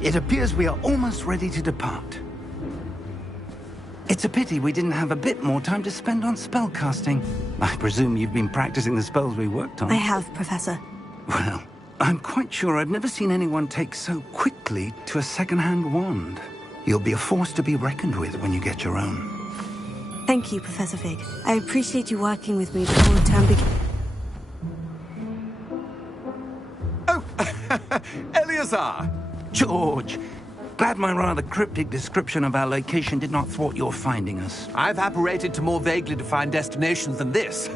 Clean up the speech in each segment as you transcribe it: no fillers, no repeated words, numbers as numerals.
It appears we are almost ready to depart. It's a pity we didn't have a bit more time to spend on spellcasting. I presume you've been practicing the spells we worked on. I have, Professor. Well, I'm quite sure I've never seen anyone take so quickly to a second-hand wand. You'll be a force to be reckoned with when you get your own. Thank you, Professor Fig. I appreciate you working with me before the term begins. Oh, Eleazar! George! Glad my rather cryptic description of our location did not thwart your finding us. I've apparated to more vaguely defined destinations than this.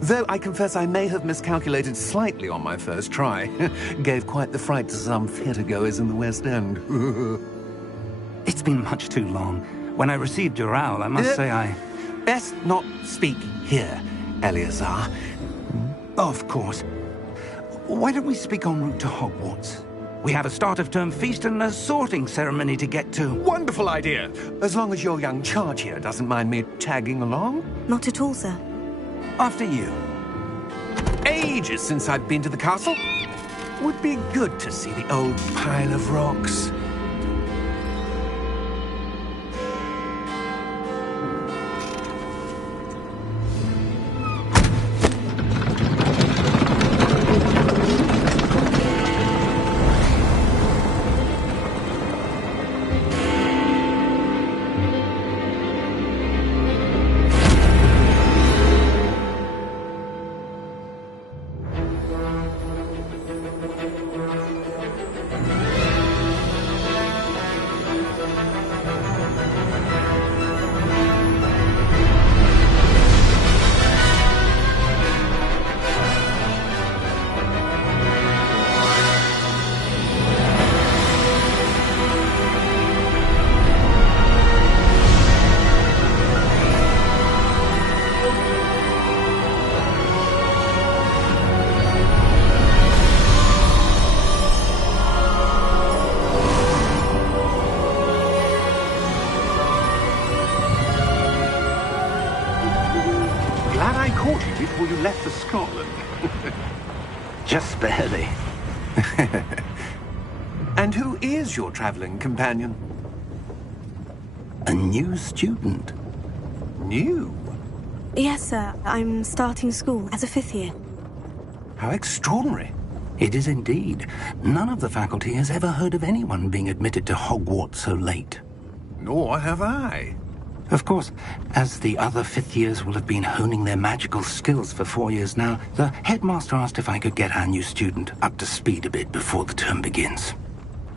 Though I confess I may have miscalculated slightly on my first try. Gave quite the fright to some theatre-goers in the West End. It's been much too long. When I received your owl, I must say I... Best not speak here, Eleazar. Of course. Why don't we speak en route to Hogwarts? We have a start-of-term feast and a sorting ceremony to get to. Wonderful idea! As long as your young charge here doesn't mind me tagging along. Not at all, sir. After you. Ages since I've been to the castle. Would be good to see the old pile of rocks. Before you left for Scotland. Just barely. And who is your traveling companion? A new student. New? Yes, sir. I'm starting school as a 5th year. How extraordinary. It is indeed. None of the faculty has ever heard of anyone being admitted to Hogwarts so late. Nor have I. Of course, as the other 5th years will have been honing their magical skills for 4 years now, the headmaster asked if I could get our new student up to speed a bit before the term begins.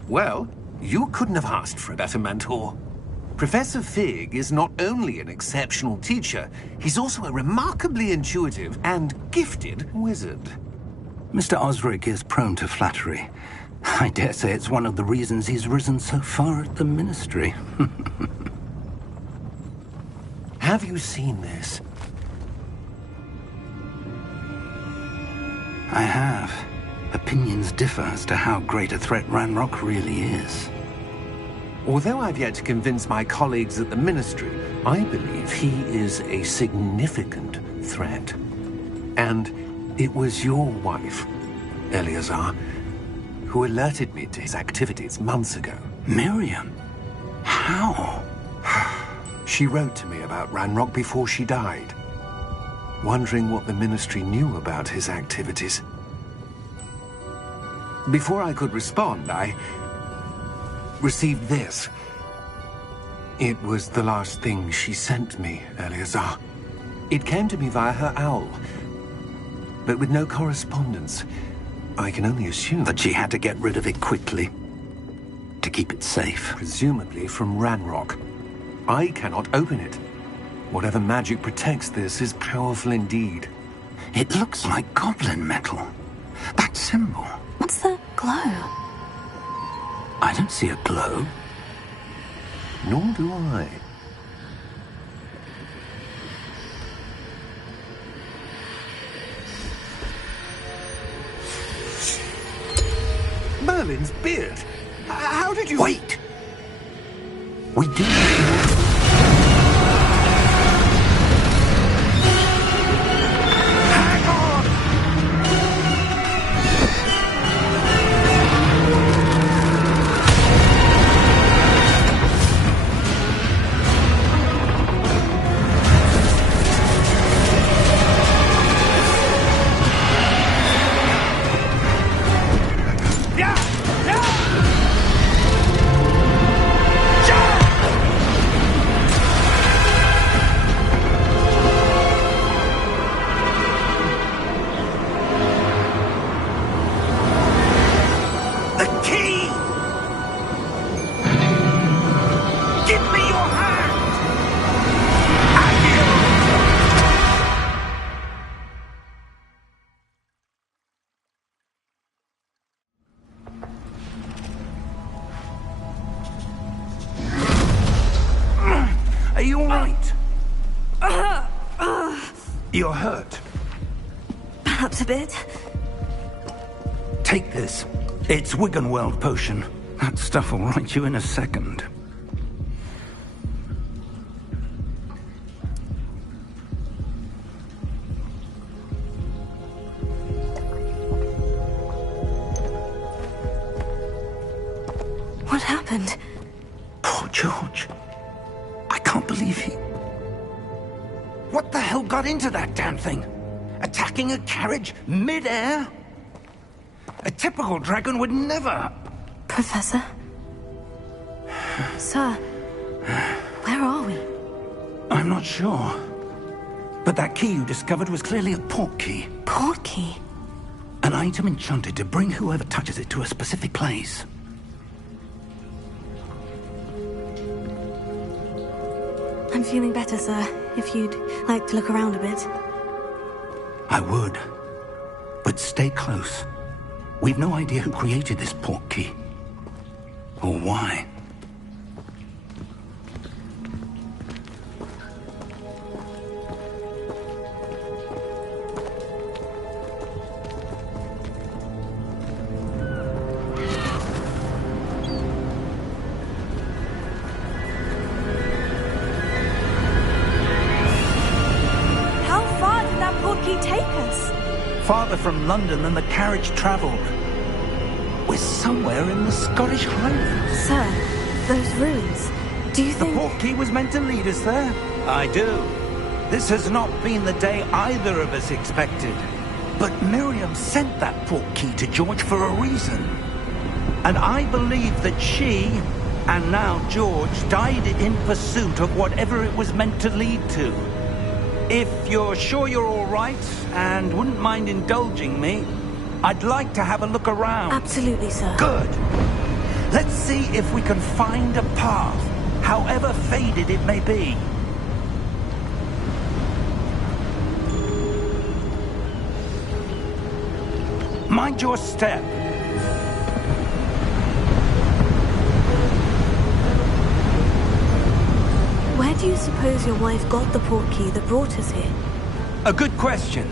Well, you couldn't have asked for a better mentor. Professor Fig is not only an exceptional teacher, he's also a remarkably intuitive and gifted wizard. Mr. Osric is prone to flattery. I dare say it's one of the reasons he's risen so far at the ministry. Have you seen this? I have. Opinions differ as to how great a threat Ranrock really is. Although I've yet to convince my colleagues at the Ministry, I believe he is a significant threat. And it was your wife, Eleazar, who alerted me to his activities months ago. Miriam? How? She wrote to me about Ranrock before she died, wondering what the Ministry knew about his activities. Before I could respond, I received this. It was the last thing she sent me, Eleazar. It came to me via her owl, but with no correspondence. I can only assume That she had to get rid of it quickly, to keep it safe. presumably from Ranrock. I cannot open it. Whatever magic protects this is powerful indeed. It looks like goblin metal. That symbol. What's the glow? I don't see a glow. Nor do I. Merlin's beard. How did you... Wait! We do. Hang on! The key! Give me your hand! Are you all right? You're hurt. Perhaps a bit. Take this. It's Wiggenweld potion. That stuff will right you in a second. What happened? Poor George. I can't believe he... What the hell got into that damn thing? Attacking a carriage mid-air? A typical dragon would never... Professor? Sir, where are we? I'm not sure. But that key you discovered was clearly a port key. Port key? An item enchanted to bring whoever touches it to a specific place. I'm feeling better, sir. If you'd like to look around a bit. I would. But stay close. We've no idea who created this port key. Or why. How far did that port key take us? Farther from London than the carriage traveled. We're somewhere in the Scottish Highlands. Sir, those ruins. Do you The think... port key was meant to lead us there? I do. This has not been the day either of us expected. But Miriam sent that port key to George for a reason. And I believe that she, and now George, died in pursuit of whatever it was meant to lead to. If you're sure you're all right, and wouldn't mind indulging me, I'd like to have a look around. Absolutely, sir. Good. Let's see if we can find a path, however faded it may be. Mind your step. Where do you suppose your wife got the port key that brought us here? A good question.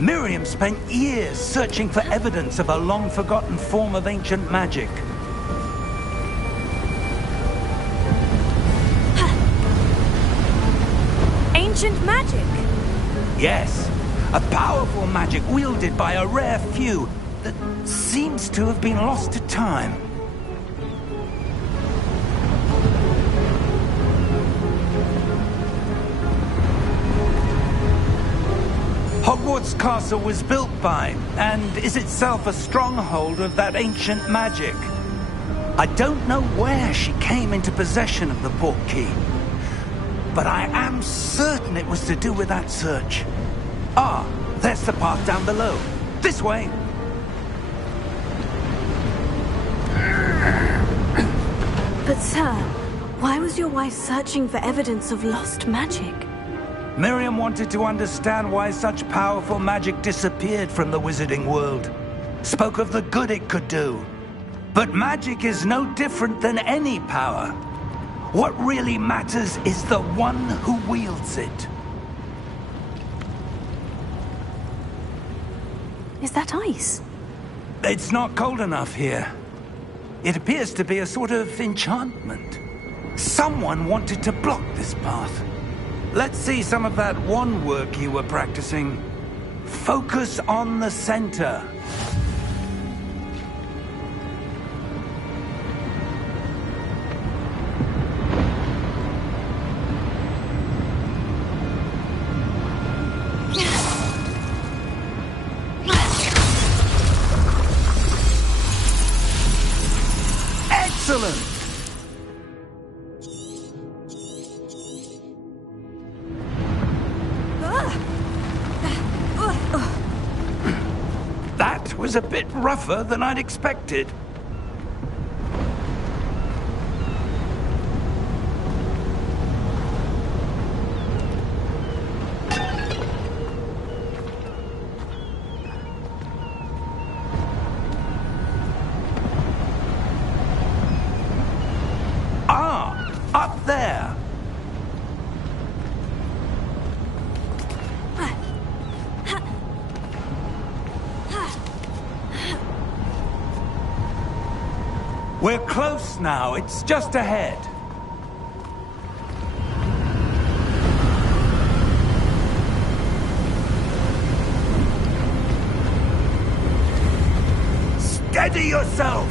Miriam spent years searching for evidence of a long-forgotten form of ancient magic. Ancient magic? Yes, a powerful magic wielded by a rare few that seems to have been lost to time. Hogwarts Castle was built by, and is itself a stronghold of that ancient magic. I don't know where she came into possession of the portkey, but I am certain it was to do with that search. Ah, there's the path down below. This way. But sir, why was your wife searching for evidence of lost magic? Miriam wanted to understand why such powerful magic disappeared from the wizarding world. Spoke of the good it could do. But magic is no different than any power. What really matters is the one who wields it. Is that ice? It's not cold enough here. It appears to be a sort of enchantment. Someone wanted to block this path. Let's see some of that wand work you were practicing. Focus on the center. Excellent! That was a bit rougher than I'd expected. Ah, up there. We're close now. It's just ahead. Steady yourself!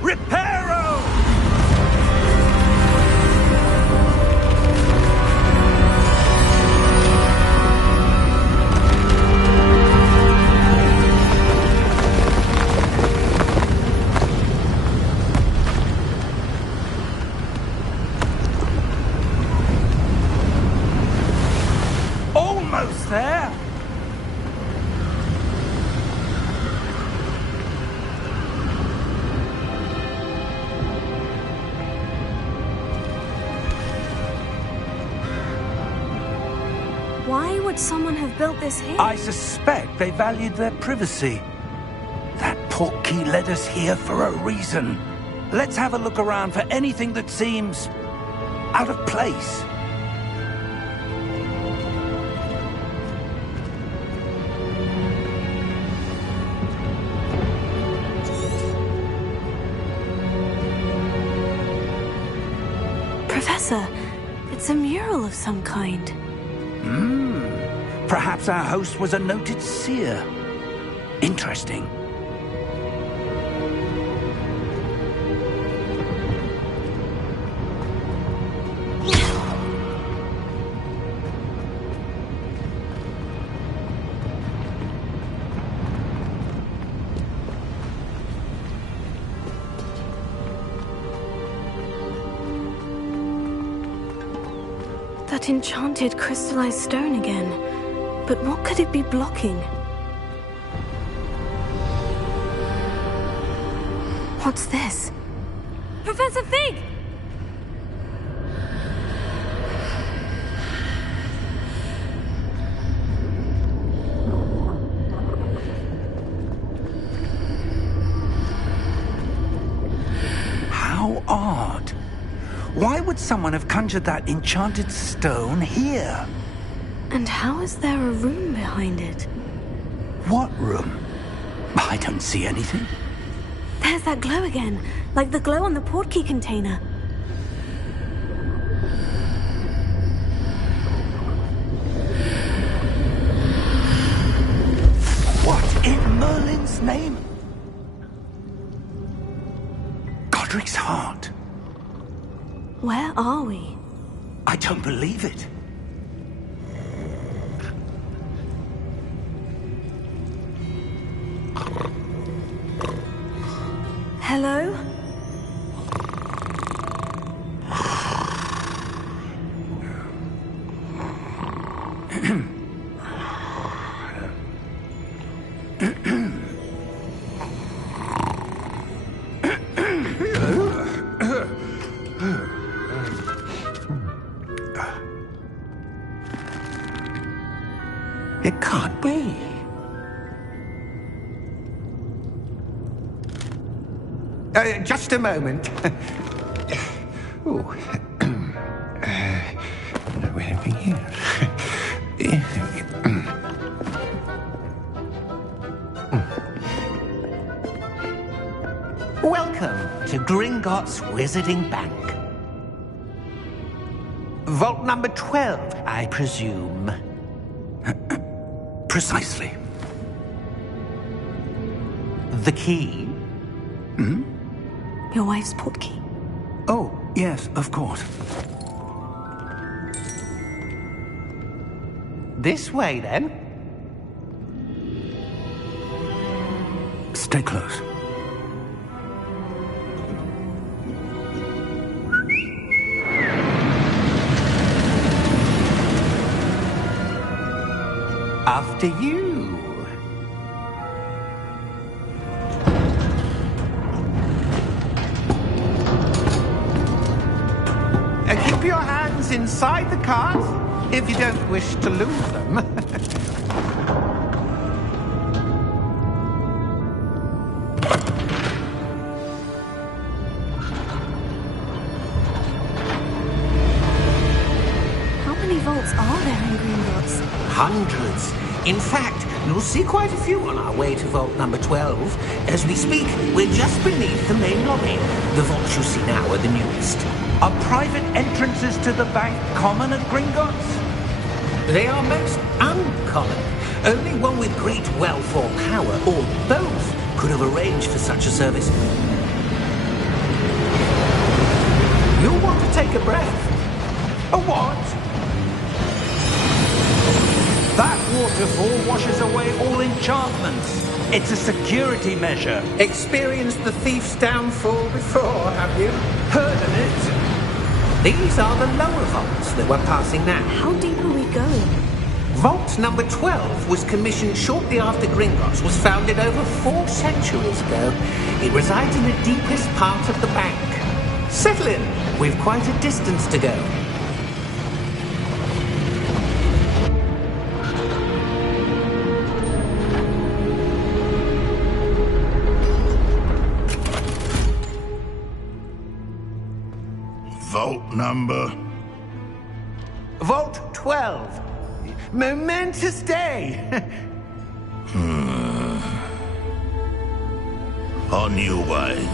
Reparo! Almost there. Why would someone have built this here? I suspect they valued their privacy. That portkey led us here for a reason. Let's have a look around for anything that seems out of place. Professor, it's a mural of some kind. Perhaps our host was a noted seer. Interesting. That enchanted crystallized stone again. But what could it be blocking? What's this? Professor Fig! How odd. Why would someone have conjured that enchanted stone here? And how is there a room behind it? What room? I don't see anything. There's that glow again, like the glow on the portkey container. What in Merlin's name? Godric's heart. Where are we? I don't believe it. Hello? It can't be. Just a moment. Oh. Where are we here? Welcome to Gringotts Wizarding Bank. Vault number 12, I presume. Precisely. The key? Your wife's portkey. Oh, yes, of course. This way, then. Stay close. After you. Keep your hands inside the cart if you don't wish to lose them. How many vaults are there in Gringotts? Hundreds. In fact, you'll see quite a few on our way to vault number 12. As we speak, we're just beneath the main lobby. The vaults you see now are the newest. Are private entrances to the bank common at Gringotts? They are most uncommon. Only one with great wealth or power, or both, could have arranged for such a service. You'll want to take a breath. A what? That waterfall washes away all enchantments. It's a security measure. Experienced the thief's downfall before, have you? Heard of it? These are the lower vaults that we're passing now. How deep are we going? Vault number 12 was commissioned shortly after Gringotts was founded over 4 centuries ago. It resides in the deepest part of the bank. Settle in. We've quite a distance to go. Vault number? Vault 12. Momentous day. On your way.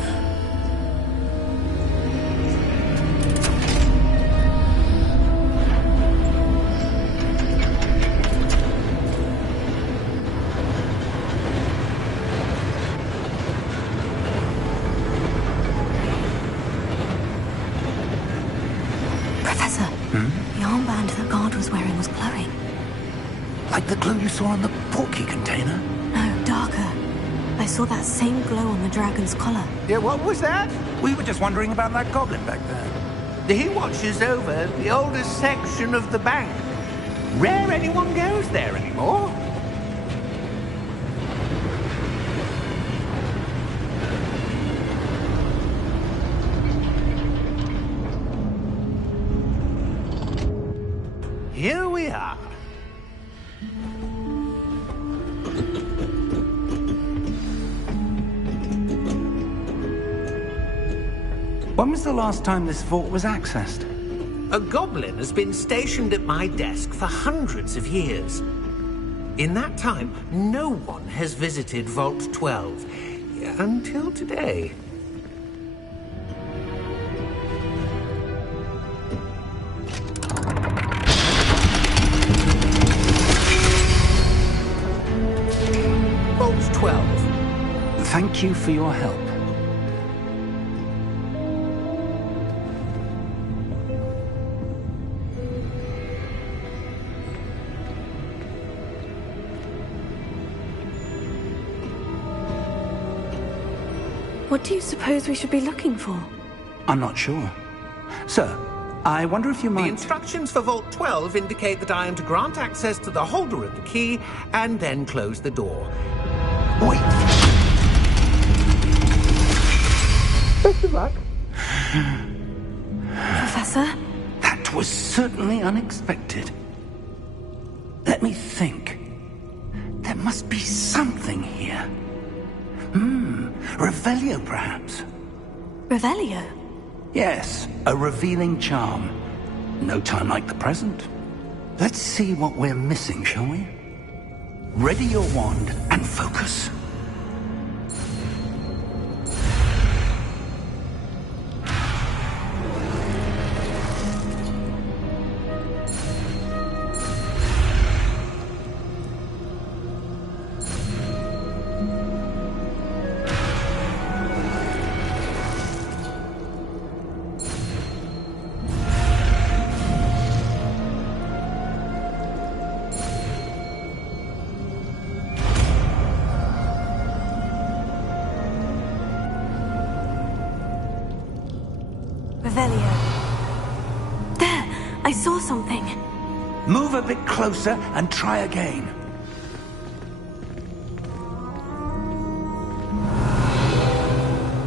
Professor, the armband the guard was wearing was glowing. Like the glow you saw on the portkey container? No, darker. I saw that same glow on the dragon's collar. Yeah, what was that? We were just wondering about that goblin back there. He watches over the oldest section of the bank. Rare anyone goes there anymore. Here we are. When was the last time this vault was accessed? A goblin has been stationed at my desk for hundreds of years. In that time, no one has visited Vault 12. Until today. Vault 12. Thank you for your help. What do you suppose we should be looking for? I'm not sure. Sir, I wonder if you The might... instructions for Vault 12 indicate that I am to grant access to the holder of the key and then close the door. Wait! Best of luck. Professor? That was certainly unexpected. Let me think. There must be something here. Revelio, perhaps? Revelio? Yes, a revealing charm. No time like the present. Let's see what we're missing, shall we? Ready your wand and focus. Revelio. There! I saw something. Move a bit closer and try again.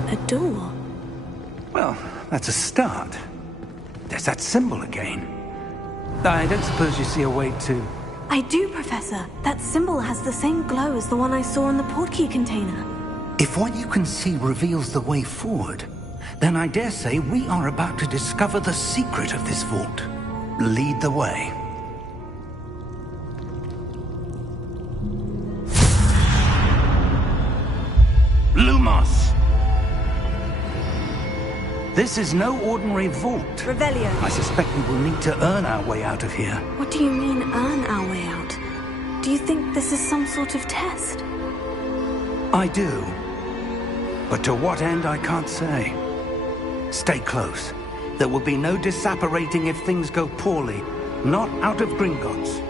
A door. Well, that's a start. There's that symbol again. I don't suppose you see a way to... I do, Professor. That symbol has the same glow as the one I saw in the portkey container. If what you can see reveals the way forward, then I dare say we are about to discover the secret of this vault. Lead the way. Lumos! This is no ordinary vault. Revelio. I suspect we will need to earn our way out of here. What do you mean, earn our way out? Do you think this is some sort of test? I do. But to what end, I can't say. Stay close. There will be no disapparating if things go poorly. Not out of Gringotts.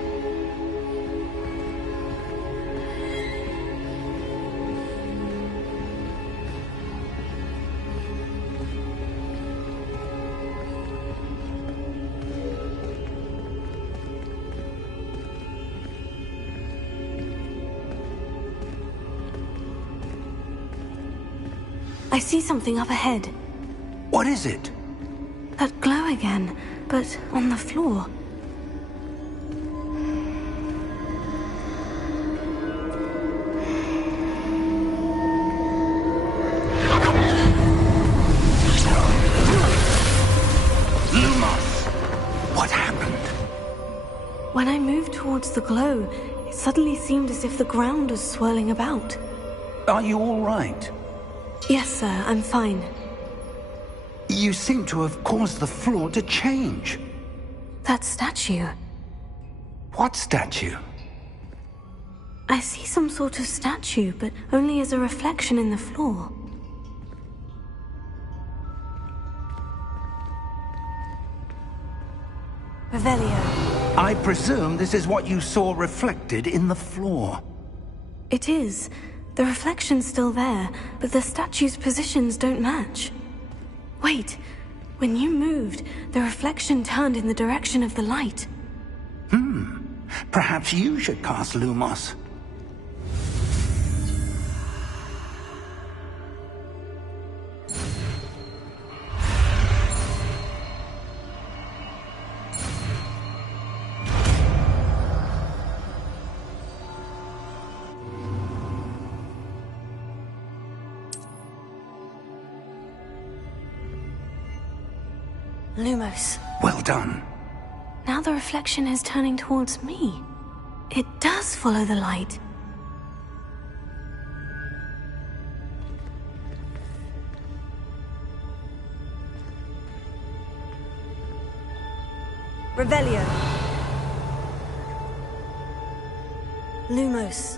I see something up ahead. What is it? That glow again, but on the floor. Lumos! What happened? When I moved towards the glow, it suddenly seemed as if the ground was swirling about. Are you all right? Yes, sir, I'm fine. You seem to have caused the floor to change. That statue. What statue? I see some sort of statue, but only as a reflection in the floor. Revelio. I presume this is what you saw reflected in the floor. It is. The reflection's still there, but the statue's positions don't match. Wait. When you moved, the reflection turned in the direction of the light. Perhaps you should cast Lumos. Lumos. Well done. Now the reflection is turning towards me. It does follow the light. Revelio. Lumos.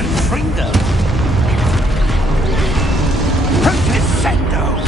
Confringo. Protisendo.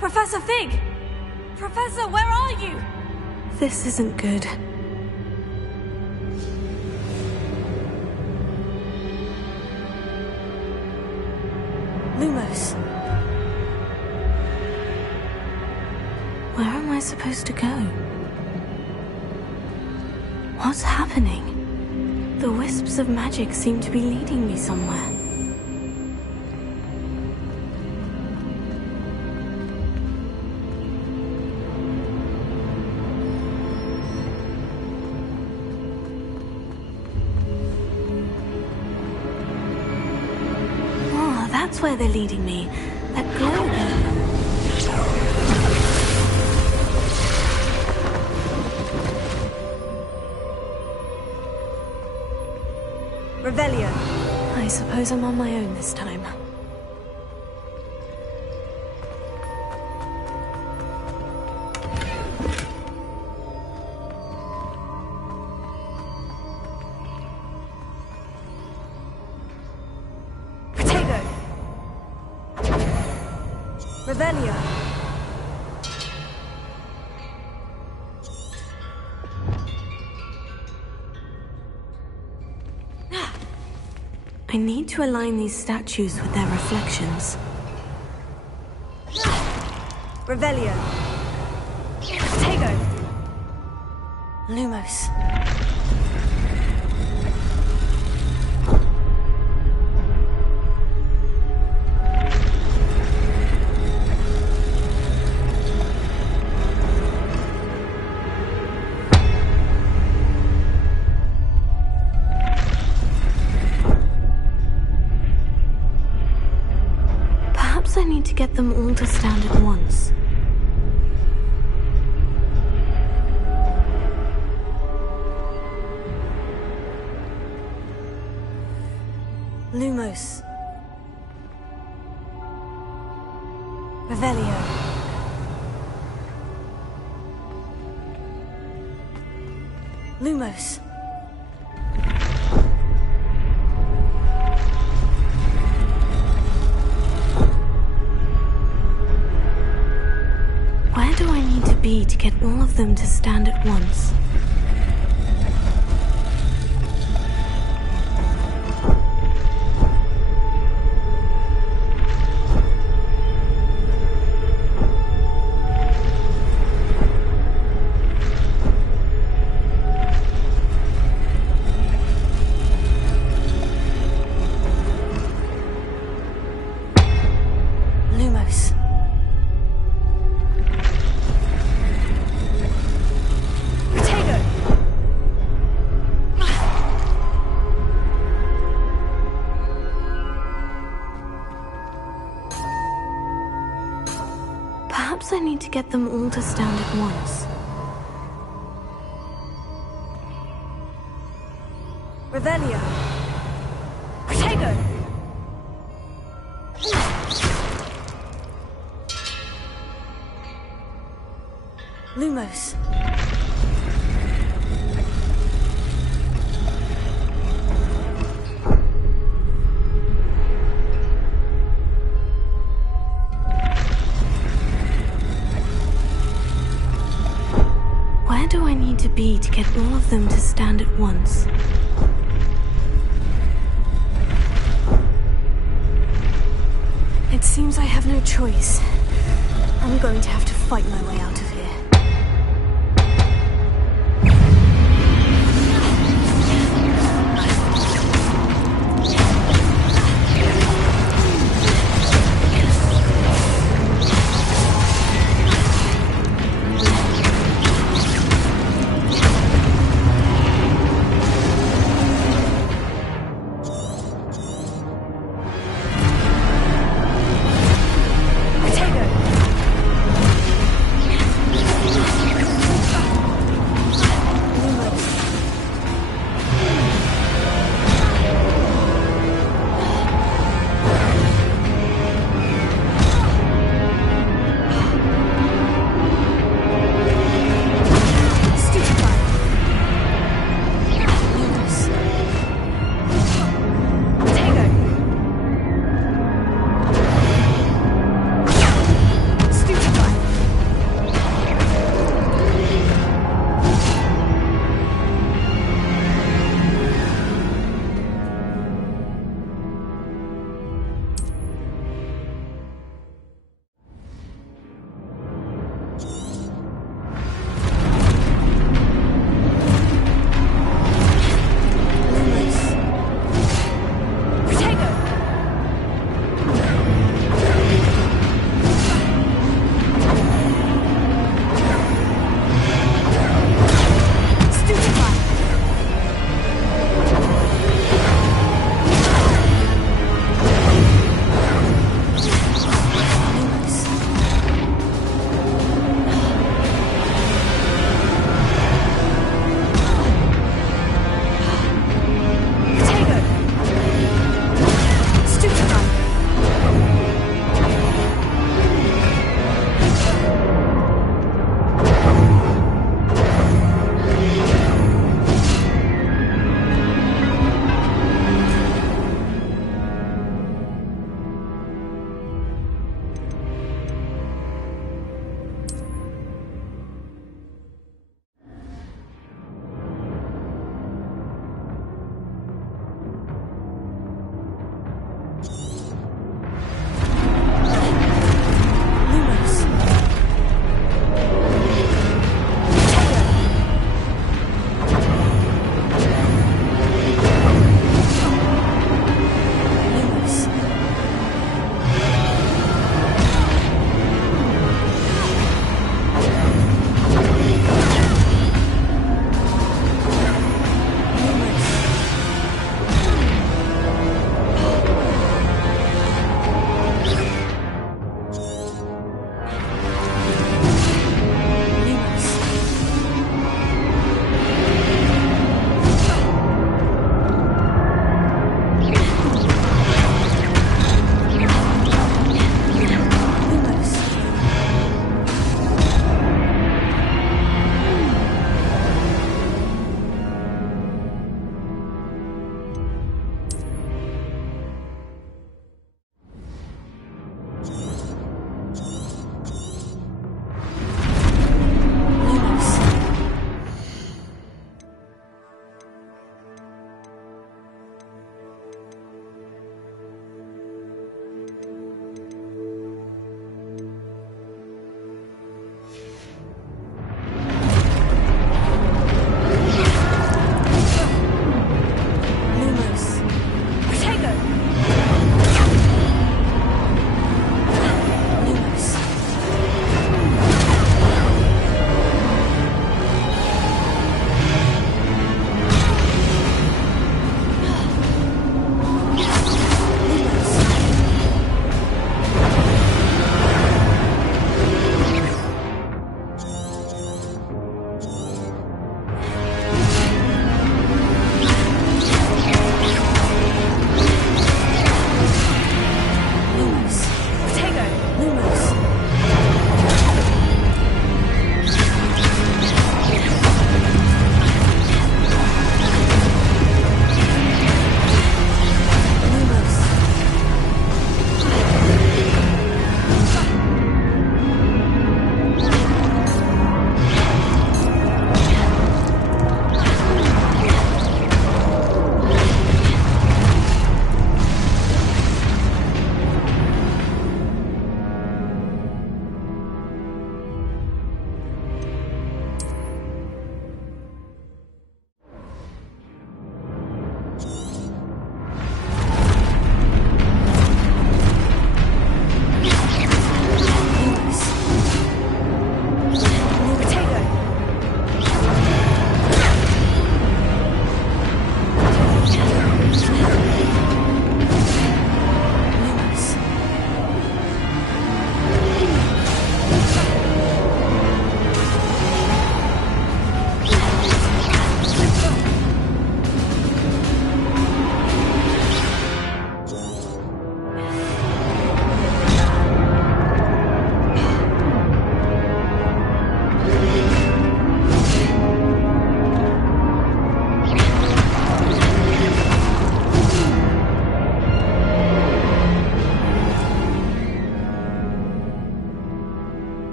Professor Fig! Professor, where are you? This isn't good. Lumos. Where am I supposed to go? What's happening? The wisps of magic seem to be leading me somewhere. Oh, that's where they're leading me. That glow there. Revelio. I suppose I'm on my own this time. Protego. Revelio. I need to align these statues with their reflections. Revelio. Protego. Lumos. I need to get them all to stand at once. Lumos. Revelio. Lumos. Where do I need to be to get all of them to stand at once? Lumos. Perhaps I need to get them all to stand at once. Revelio. Protego. Lumos. Where do I need to be to get all of them to stand at once? It seems I have no choice. I'm going to have to fight my way out of here.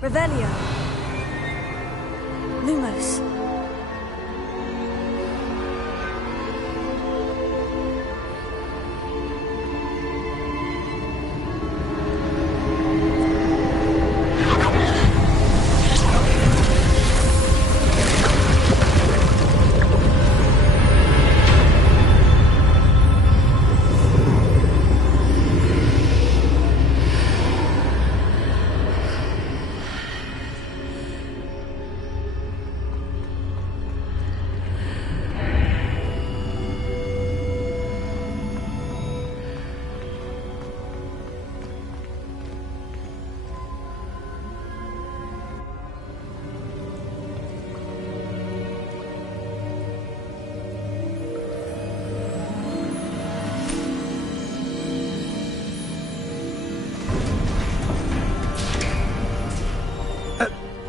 Revelio. Lumos.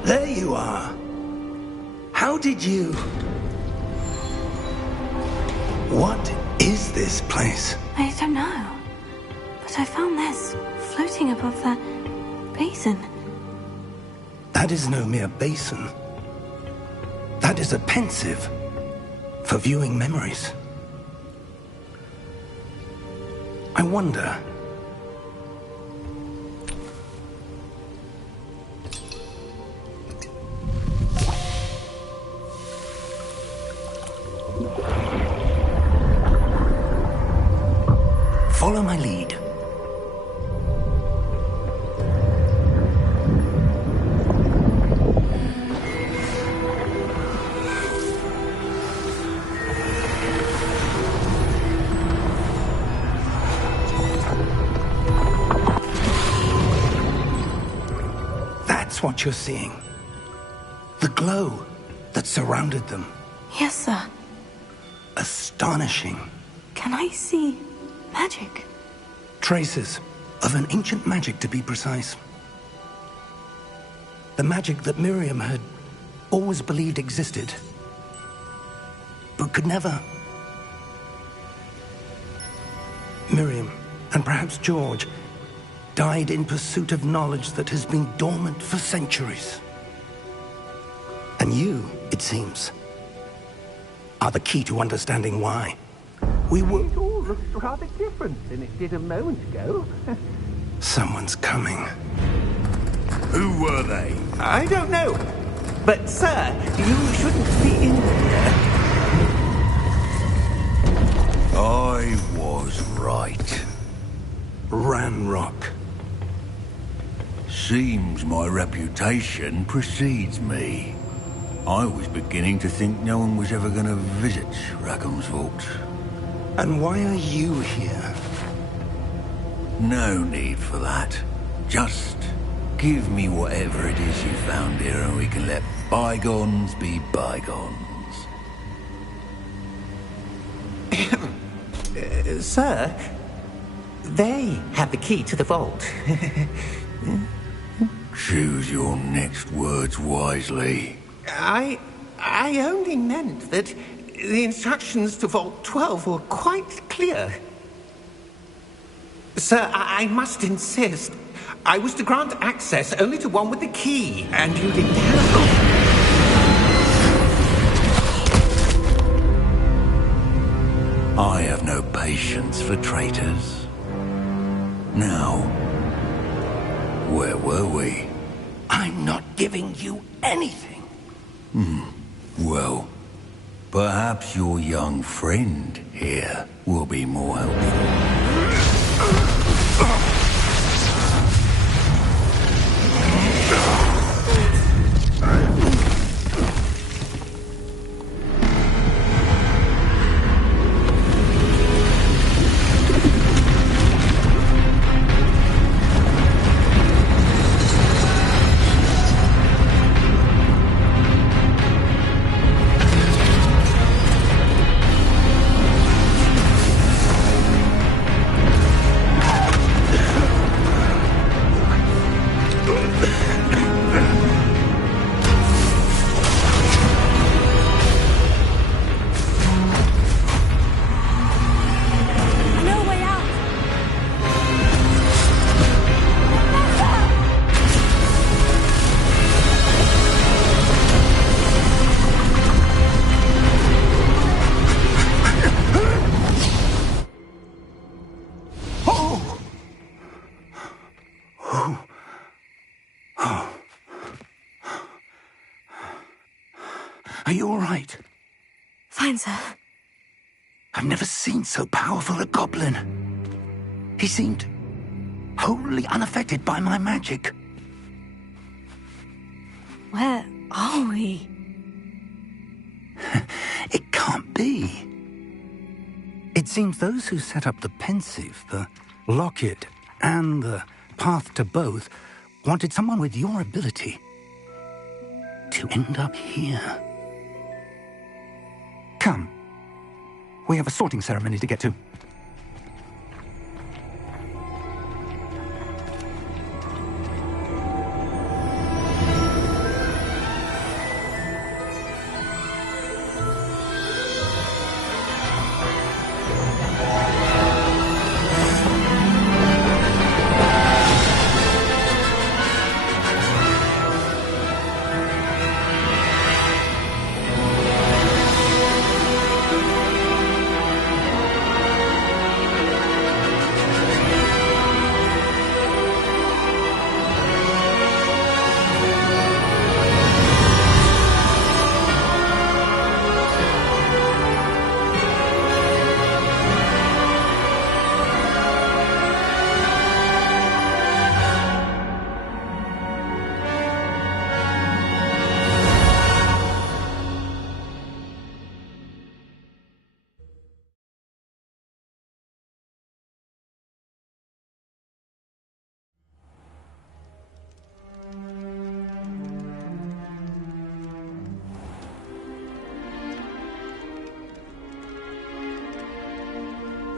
There you are. How did you... What is this place? I don't know. But I found this floating above that basin. That is no mere basin. That is a pensive for viewing memories. I wonder... Follow my lead. That's what you're seeing. The glow that surrounded them. Yes, sir. Astonishing. Can I see magic? Traces of an ancient magic, to be precise. The magic that Miriam had always believed existed, but could never. Miriam, and perhaps George, died in pursuit of knowledge that has been dormant for centuries. And you, it seems, are the key to understanding why. We were... It all looks rather different than it did a moment ago. Someone's coming. Who were they? I don't know. But, sir, you shouldn't be in here. I was right. Ranrock. Seems my reputation precedes me. I was beginning to think no one was ever going to visit Rackham's vault. And why are you here? No need for that. Just give me whatever it is you found here and we can let bygones be bygones. Sir, they have the key to the vault. Choose your next words wisely. I only meant that the instructions to Vault 12 were quite clear. Sir, I must insist. I was to grant access only to one with the key, and you didn't have... I have no patience for traitors. Now, where were we? I'm not giving you anything. Well, perhaps your young friend here will be more helpful. Are you all right? Fine, sir. I've never seen so powerful a goblin. He seemed wholly unaffected by my magic. Where are we? It can't be. It seems those who set up the pensive, the locket, and the path to both wanted someone with your ability to end up here. Come. We have a sorting ceremony to get to.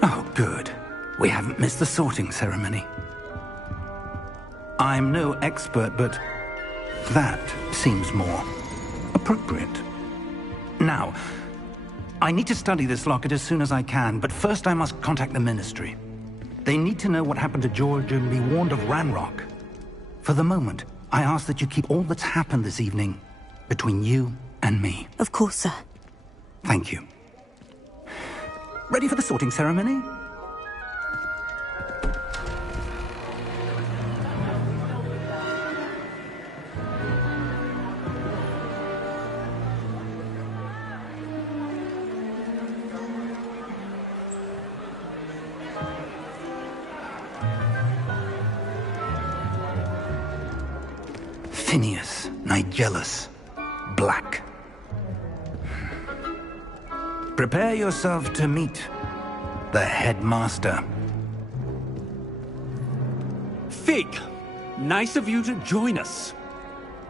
Oh, good. We haven't missed the sorting ceremony. I'm no expert, but that seems more appropriate. Now, I need to study this locket as soon as I can, but first I must contact the Ministry. They need to know what happened to George and be warned of Ranrock. For the moment, I ask that you keep all that's happened this evening between you and me. Of course, sir. Thank you. Ready for the sorting ceremony? Phineas, Nigellus, Black. Prepare yourself to meet the headmaster. Fig, nice of you to join us.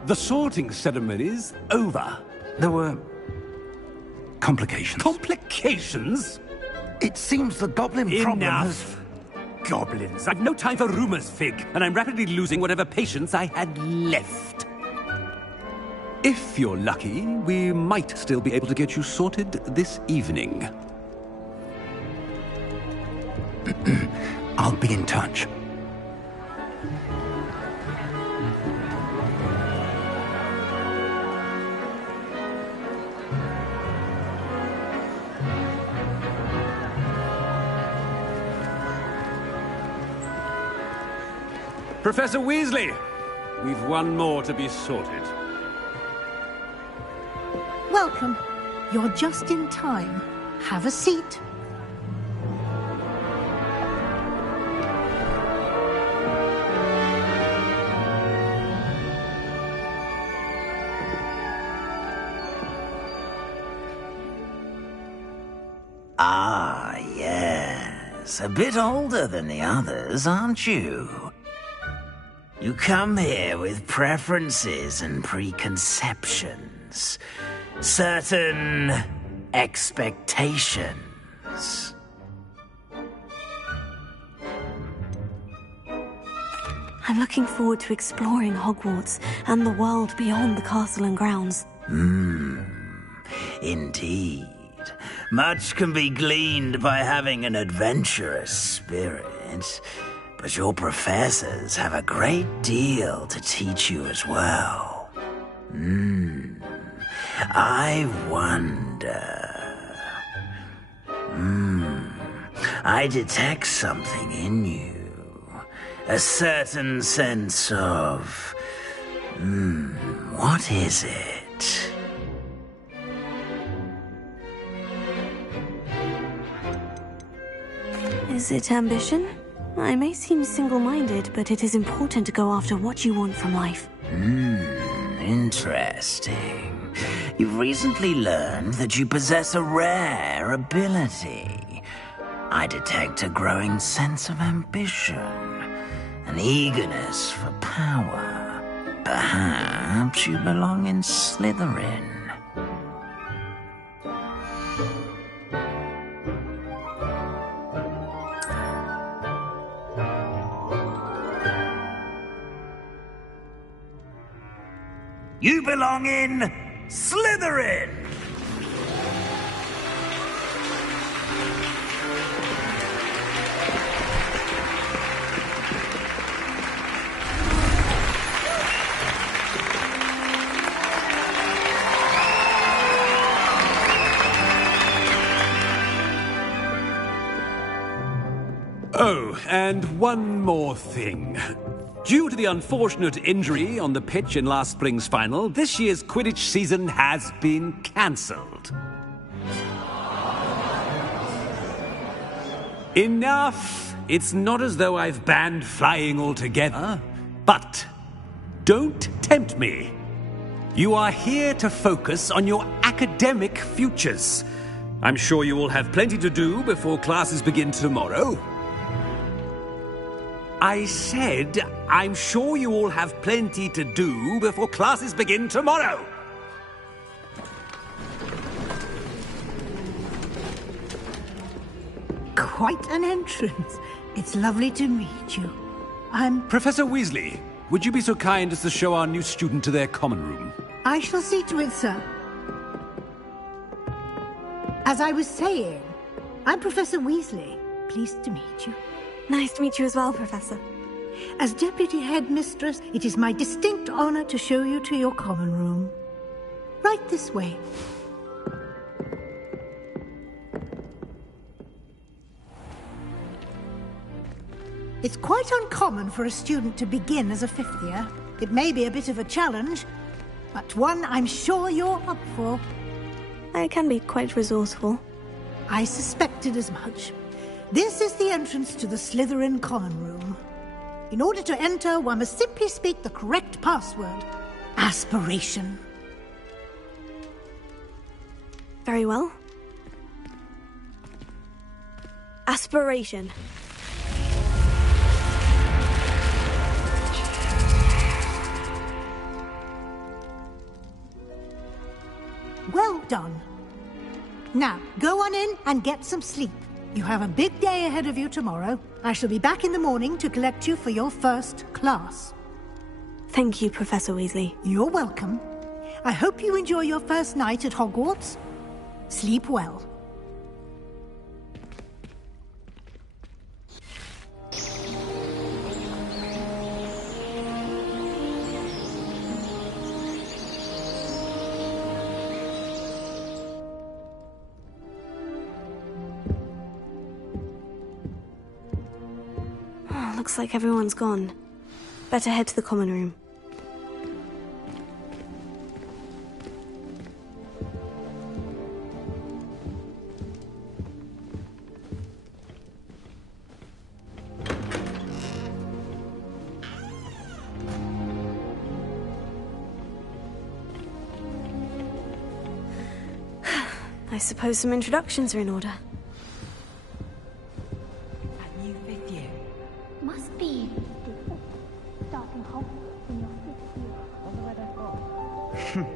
The sorting ceremony's over. There were complications. Complications? It seems the goblin problem has... Enough. Goblins. I've no time for rumors, Fig, and I'm rapidly losing whatever patience I had left. If you're lucky, we might still be able to get you sorted this evening. I'll be in touch. Professor Weasley, we've one more to be sorted. Welcome. You're just in time. Have a seat. Ah, yes. A bit older than the others, aren't you? You come here with preferences and preconceptions. Certain expectations. I'm looking forward to exploring Hogwarts and the world beyond the castle and grounds. Indeed. Much can be gleaned by having an adventurous spirit. But your professors have a great deal to teach you as well. I wonder... I detect something in you. A certain sense of What is it? Is it ambition? I may seem single-minded, but it is important to go after what you want from life. Interesting. You've recently learned that you possess a rare ability. I detect a growing sense of ambition, an eagerness for power. Perhaps you belong in Slytherin. You belong in Slytherin! Oh, and one more thing. Due to the unfortunate injury on the pitch in last spring's final, this year's Quidditch season has been cancelled. Enough! It's not as though I've banned flying altogether. But don't tempt me. You are here to focus on your academic futures. I'm sure you will have plenty to do before classes begin tomorrow. I said, I'm sure you all have plenty to do before classes begin tomorrow. Quite an entrance. It's lovely to meet you. Professor Weasley, would you be so kind as to show our new student to their common room? I shall see to it, sir. As I was saying, I'm Professor Weasley. Pleased to meet you. Nice to meet you as well, Professor. As Deputy Headmistress, it is my distinct honor to show you to your common room. Right this way. It's quite uncommon for a student to begin as a fifth year. It may be a bit of a challenge, but one I'm sure you're up for. I can be quite resourceful. I suspected as much. This is the entrance to the Slytherin common room. In order to enter, one must simply speak the correct password. Aspiration. Very well. Aspiration. Well done. Now, go on in and get some sleep. You have a big day ahead of you tomorrow. I shall be back in the morning to collect you for your first class. Thank you, Professor Weasley. You're welcome. I hope you enjoy your first night at Hogwarts. Sleep well. Looks like everyone's gone. Better head to the common room. I suppose some introductions are in order. Must be starting Hogwarts in your fifth year.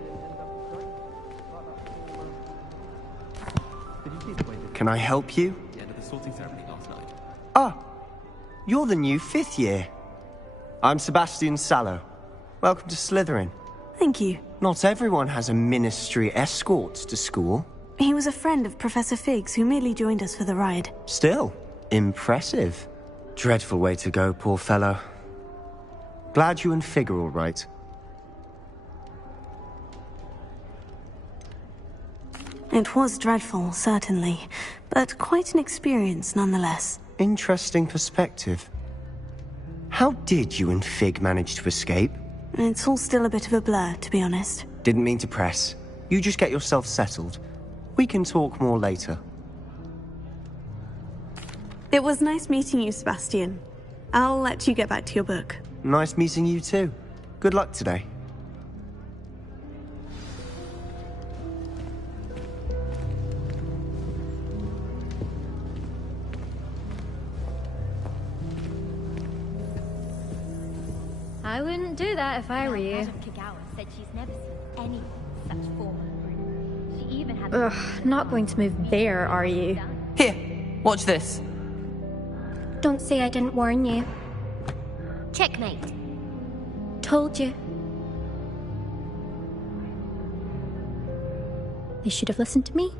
Can I help you? Ah, you're the new fifth year. I'm Sebastian Sallow. Welcome to Slytherin. Thank you. Not everyone has a ministry escort to school. He was a friend of Professor Fig's who merely joined us for the ride. Still, impressive. Dreadful way to go, poor fellow. Glad you and Fig are all right. It was dreadful, certainly, but quite an experience nonetheless. Interesting perspective. How did you and Fig manage to escape? It's all still a bit of a blur, to be honest. Didn't mean to press. You just get yourself settled. We can talk more later. It was nice meeting you, Sebastian. I'll let you get back to your book. Nice meeting you too. Good luck today. I wouldn't do that if I were you. Madame Kagawa said she's never seen any such form of broom. She even had... Ugh, not going to move there, are you? Here, watch this. Don't say I didn't warn you. Checkmate. Told you. You should have listened to me.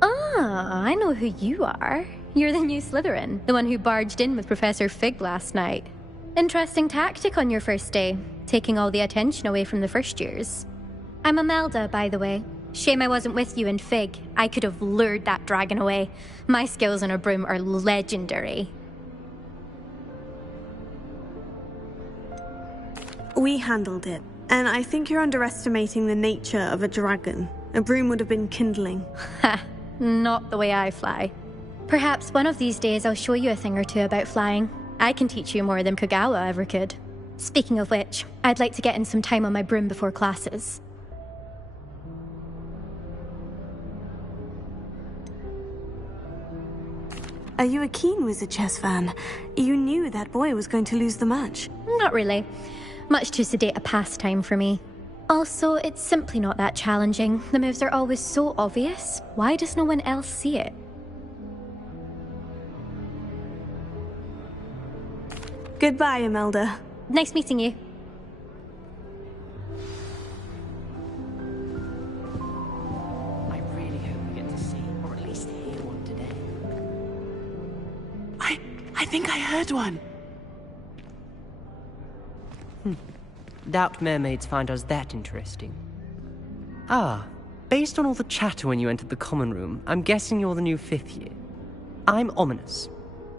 Ah, I know who you are. You're the new Slytherin, the one who barged in with Professor Fig last night. Interesting tactic on your first day, taking all the attention away from the first years. I'm Imelda, by the way. Shame I wasn't with you in Fig. I could have lured that dragon away. My skills on a broom are legendary. We handled it, and I think you're underestimating the nature of a dragon. A broom would have been kindling. Ha, not the way I fly. Perhaps one of these days I'll show you a thing or two about flying. I can teach you more than Kagawa ever could. Speaking of which, I'd like to get in some time on my broom before classes. Are you a keen Wizard Chess fan? You knew that boy was going to lose the match. Not really. Much too sedate a pastime for me. Also, it's simply not that challenging. The moves are always so obvious. Why does no one else see it? Goodbye, Imelda. Nice meeting you. I really hope we get to see, or at least hear one today. I think I heard one. Doubt mermaids find us that interesting. Ah, based on all the chatter when you entered the common room, I'm guessing you're the new 5th year. I'm Ominous.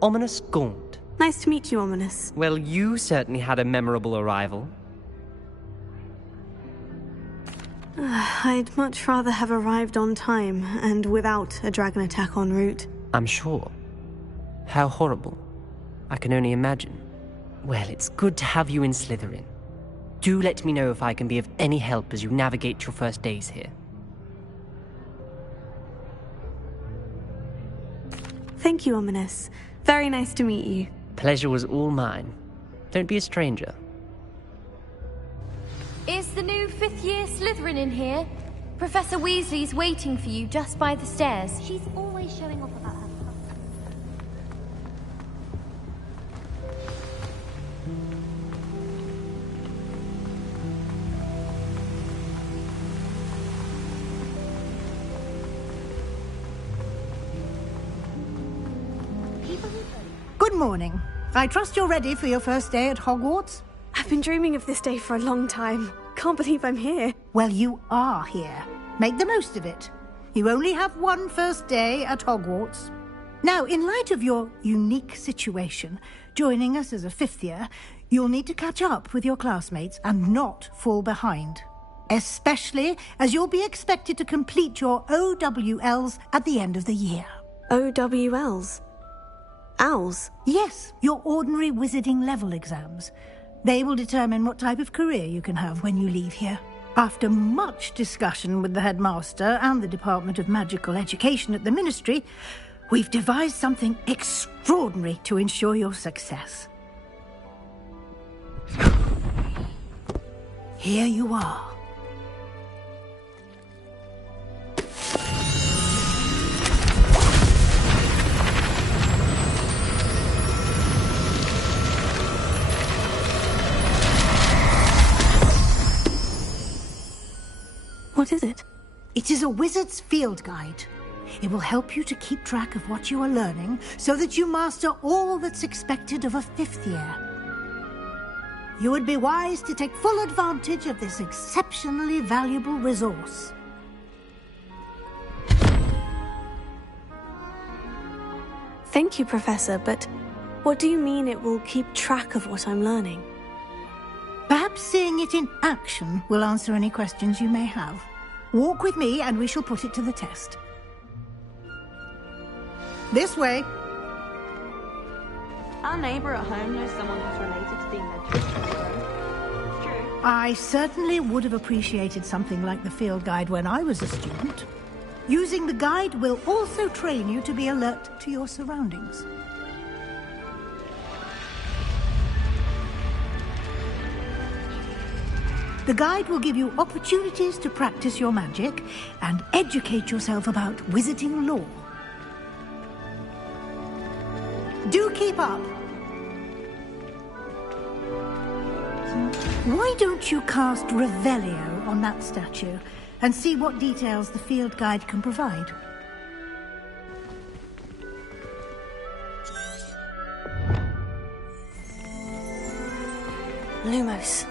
Ominous Gaunt. Nice to meet you, Ominous. Well, you certainly had a memorable arrival. I'd much rather have arrived on time and without a dragon attack en route. I'm sure. How horrible. I can only imagine. Well, it's good to have you in Slytherin. Do let me know if I can be of any help as you navigate your first days here. Thank you, Ominous. Very nice to meet you. Pleasure was all mine. Don't be a stranger. Is the new 5th year Slytherin in here? Professor Weasley's waiting for you just by the stairs. She's always showing off about her. Good morning. I trust you're ready for your first day at Hogwarts? I've been dreaming of this day for a long time. Can't believe I'm here. Well, you are here. Make the most of it. You only have one first day at Hogwarts. Now, in light of your unique situation, joining us as a 5th year, you'll need to catch up with your classmates and not fall behind. Especially as you'll be expected to complete your OWLs at the end of the year. OWLs? Owls? Yes, your ordinary wizarding level exams. They will determine what type of career you can have when you leave here. After much discussion with the headmaster and the Department of Magical Education at the Ministry, we've devised something extraordinary to ensure your success. Here you are. What is it? It is a wizard's field guide. It will help you to keep track of what you are learning so that you master all that's expected of a 5th year. You would be wise to take full advantage of this exceptionally valuable resource. Thank you, Professor, but what do you mean it will keep track of what I'm learning? Perhaps seeing it in action will answer any questions you may have. Walk with me and we shall put it to the test. This way. Our neighbour at home knows someone who's related to the inventor. It's true. I certainly would have appreciated something like the field guide when I was a student. Using the guide will also train you to be alert to your surroundings. The guide will give you opportunities to practice your magic and educate yourself about wizarding lore. Do keep up. Why don't you cast Revelio on that statue and see what details the field guide can provide? Lumos.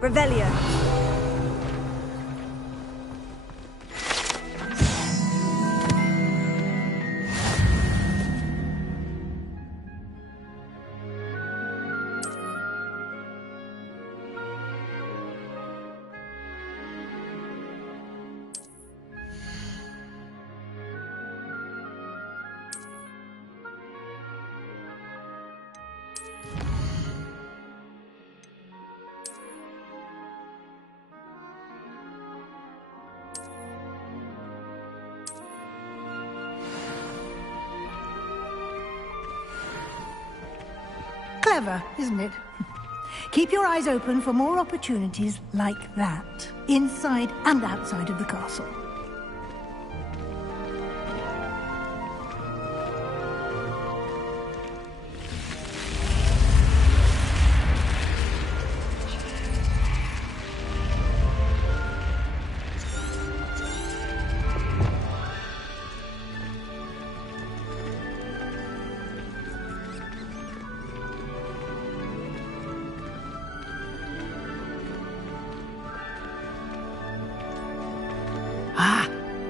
Revelio. Clever, isn't it? Keep your eyes open for more opportunities like that, inside and outside of the castle.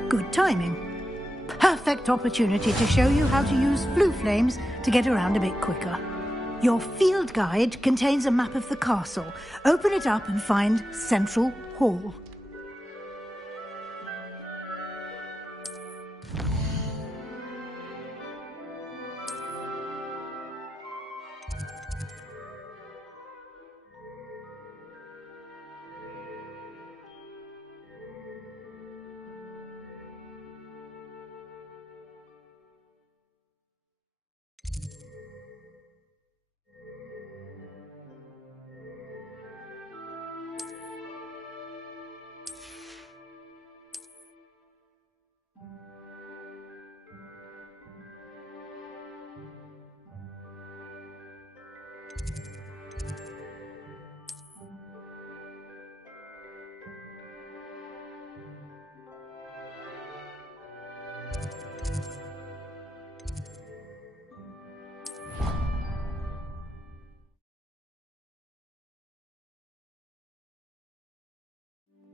Good timing. Perfect opportunity to show you how to use flue flames to get around a bit quicker. Your field guide contains a map of the castle. Open it up and find Central Hall.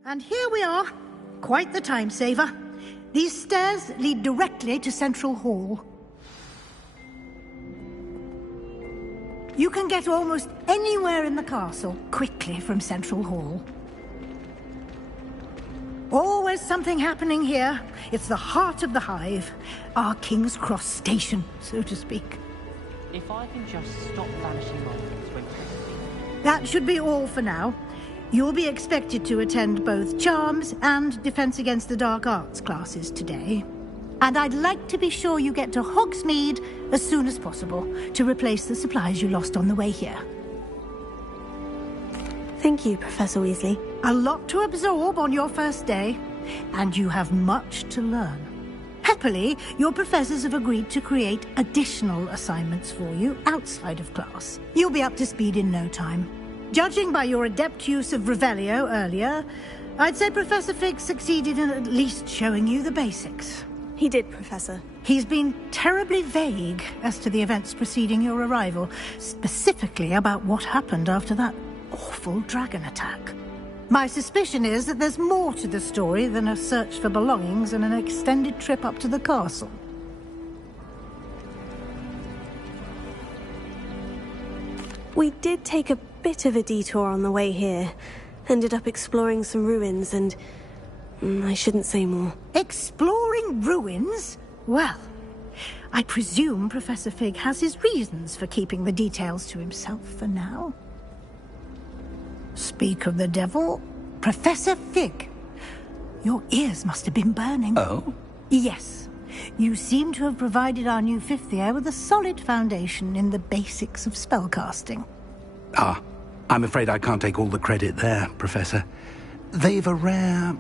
And here we are. Quite the time saver. These stairs lead directly to Central Hall. You can get almost anywhere in the castle quickly from Central Hall. Always something happening here. It's the heart of the hive. Our King's Cross station, so to speak. If I can just stop vanishing objects when testing. That should be all for now. You'll be expected to attend both Charms and Defense Against the Dark Arts classes today. And I'd like to be sure you get to Hogsmeade as soon as possible to replace the supplies you lost on the way here. Thank you, Professor Weasley. A lot to absorb on your first day, and you have much to learn. Happily, your professors have agreed to create additional assignments for you outside of class. You'll be up to speed in no time. Judging by your adept use of Revelio earlier, I'd say Professor Fig succeeded in at least showing you the basics. He did, Professor. He's been terribly vague as to the events preceding your arrival, specifically about what happened after that awful dragon attack. My suspicion is that there's more to the story than a search for belongings and an extended trip up to the castle. We did take a bit of a detour on the way here. Ended up exploring some ruins and... I shouldn't say more. Exploring ruins? Well, I presume Professor Fig has his reasons for keeping the details to himself for now. Speak of the devil, Professor Fig. Your ears must have been burning. Oh? Yes. You seem to have provided our new fifth year with a solid foundation in the basics of spellcasting. Ah, I'm afraid I can't take all the credit there, Professor. They've a rare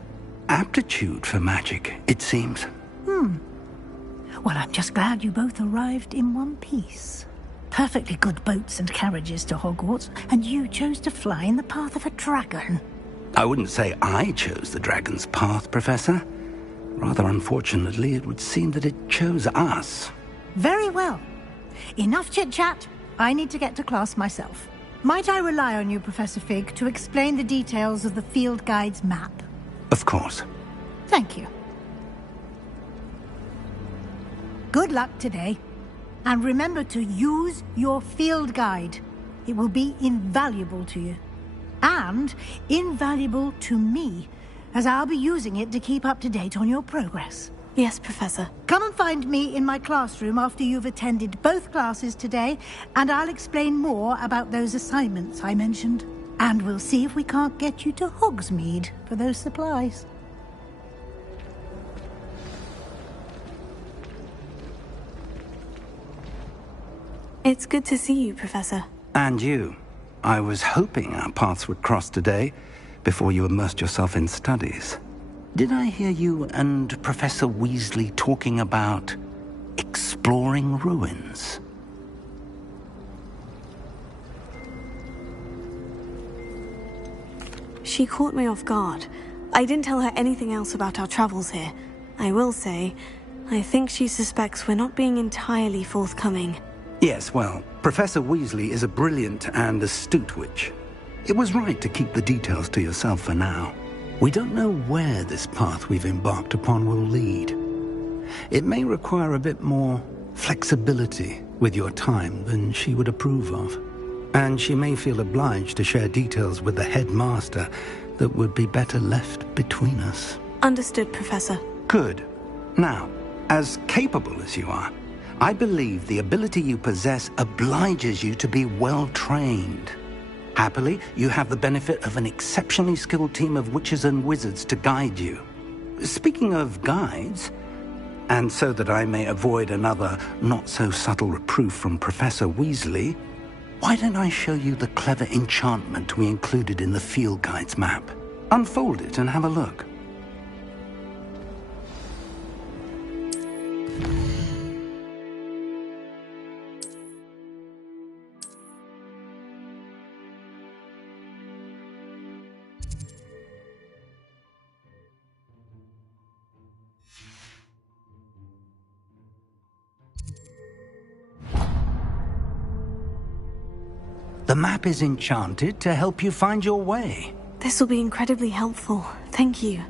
aptitude for magic, it seems. Well, I'm just glad you both arrived in one piece. Perfectly good boats and carriages to Hogwarts, and you chose to fly in the path of a dragon. I wouldn't say I chose the dragon's path, Professor. Rather unfortunately, it would seem that it chose us. Very well. Enough chit-chat. I need to get to class myself. Might I rely on you, Professor Fig, to explain the details of the field guide's map? Of course. Thank you. Good luck today. And remember to use your field guide. It will be invaluable to you. And invaluable to me, as I'll be using it to keep up to date on your progress. Yes, Professor. Come and find me in my classroom after you've attended both classes today, and I'll explain more about those assignments I mentioned. And we'll see if we can't get you to Hogsmeade for those supplies. It's good to see you, Professor. And you. I was hoping our paths would cross today, before you immersed yourself in studies. Did I hear you and Professor Weasley talking about exploring ruins? She caught me off guard. I didn't tell her anything else about our travels here. I will say, I think she suspects we're not being entirely forthcoming. Yes, well, Professor Weasley is a brilliant and astute witch. It was right to keep the details to yourself for now. We don't know where this path we've embarked upon will lead. It may require a bit more flexibility with your time than she would approve of. And she may feel obliged to share details with the headmaster that would be better left between us. Understood, Professor. Good. Now, as capable as you are, I believe the ability you possess obliges you to be well-trained. Happily, you have the benefit of an exceptionally skilled team of witches and wizards to guide you. Speaking of guides, and so that I may avoid another not-so-subtle reproof from Professor Weasley, why don't I show you the clever enchantment we included in the field guide's map? Unfold it and have a look. The map is enchanted to help you find your way. This will be incredibly helpful. Thank you.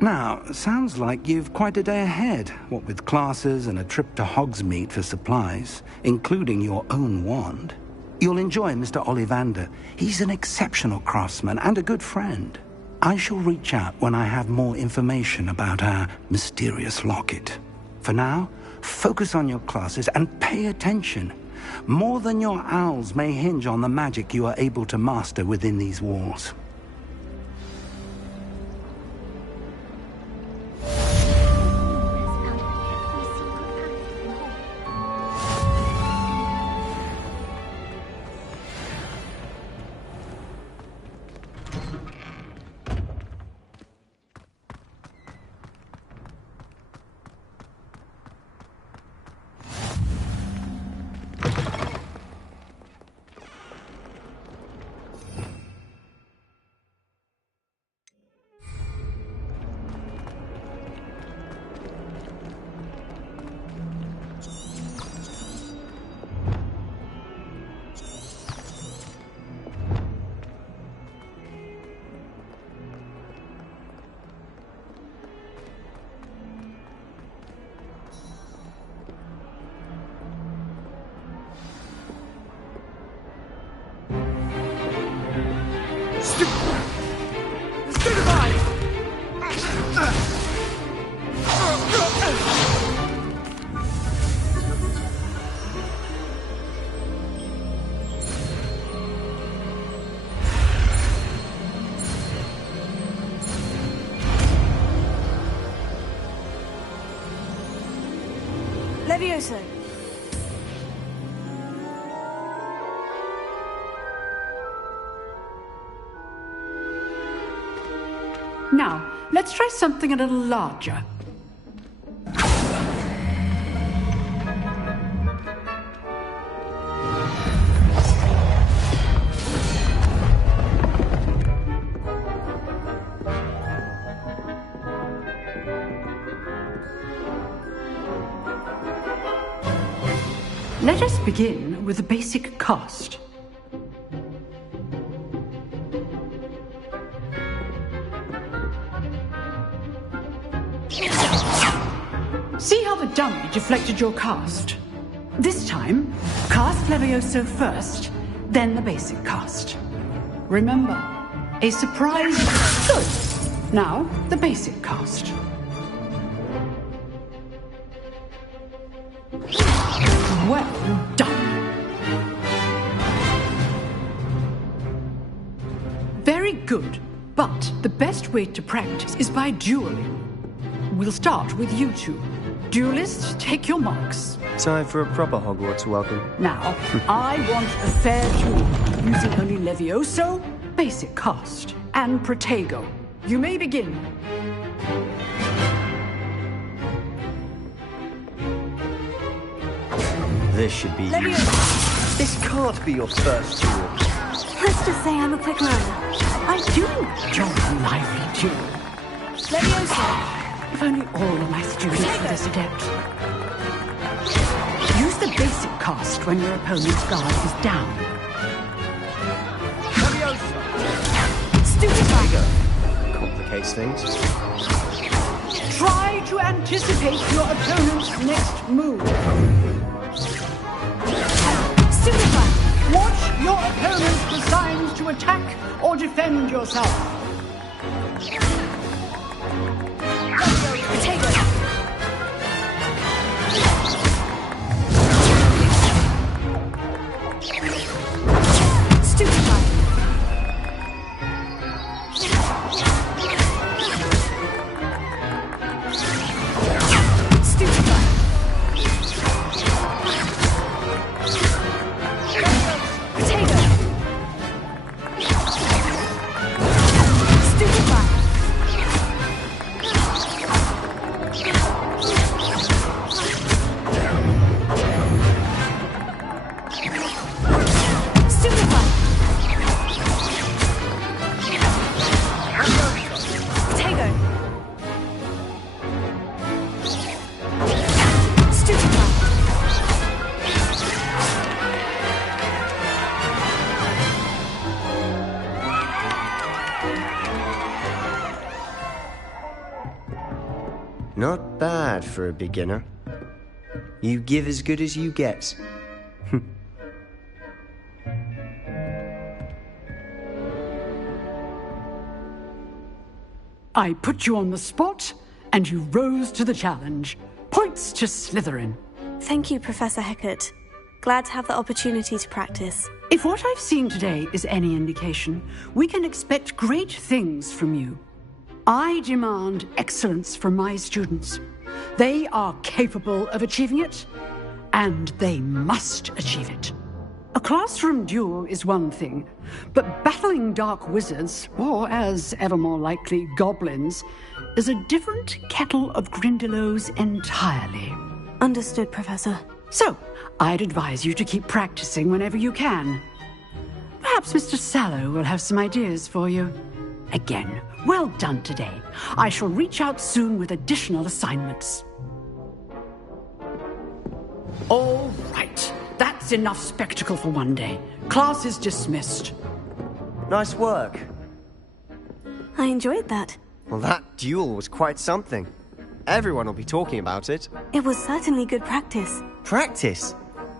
Now, sounds like you've quite a day ahead, what with classes and a trip to Hogsmeade for supplies, including your own wand. You'll enjoy Mr. Ollivander. He's an exceptional craftsman and a good friend. I shall reach out when I have more information about our mysterious locket. For now, focus on your classes and pay attention. More than your owls may hinge on the magic you are able to master within these walls. Levioso! Now, let's try something a little larger. Let us begin with the basic cast. See how the dummy deflected your cast? This time, cast Levioso first, then the basic cast. Remember, a surprise. Good. Now, the basic cast. Well done. Very good, but the best way to practice is by dueling. We'll start with you two. Duelists, take your marks. Time for a proper Hogwarts welcome. Now, I want a fair duel, using only Levioso, basic cast, and Protego. You may begin. This should be Levioso! This can't be your first duel. Let's just say I'm a quick learner. I do enjoy a lively duel. Levioso! If only all of my students were this adept. Use the basic cast when your opponent's guard is down. Stupid tiger! Complicates things. Try to anticipate your opponent's next move. Stupid tiger! Watch your opponent's designs to attack or defend yourself. Potato! Stupid tiger! Stupid tiger! Potato! Stupid tiger! Not bad for a beginner. You give as good as you get. I put you on the spot, and you rose to the challenge. Points to Slytherin. Thank you, Professor Hecat. Glad to have the opportunity to practice. If what I've seen today is any indication, we can expect great things from you. I demand excellence from my students. They are capable of achieving it, and they must achieve it. A classroom duel is one thing, but battling dark wizards, or as ever more likely, goblins, is a different kettle of Grindylows entirely. Understood, Professor. So, I'd advise you to keep practicing whenever you can. Perhaps Mr. Sallow will have some ideas for you. Again, well done today. I shall reach out soon with additional assignments. All right. That's enough spectacle for one day. Class is dismissed. Nice work. I enjoyed that. Well, that duel was quite something. Everyone will be talking about it. It was certainly good practice. Practice?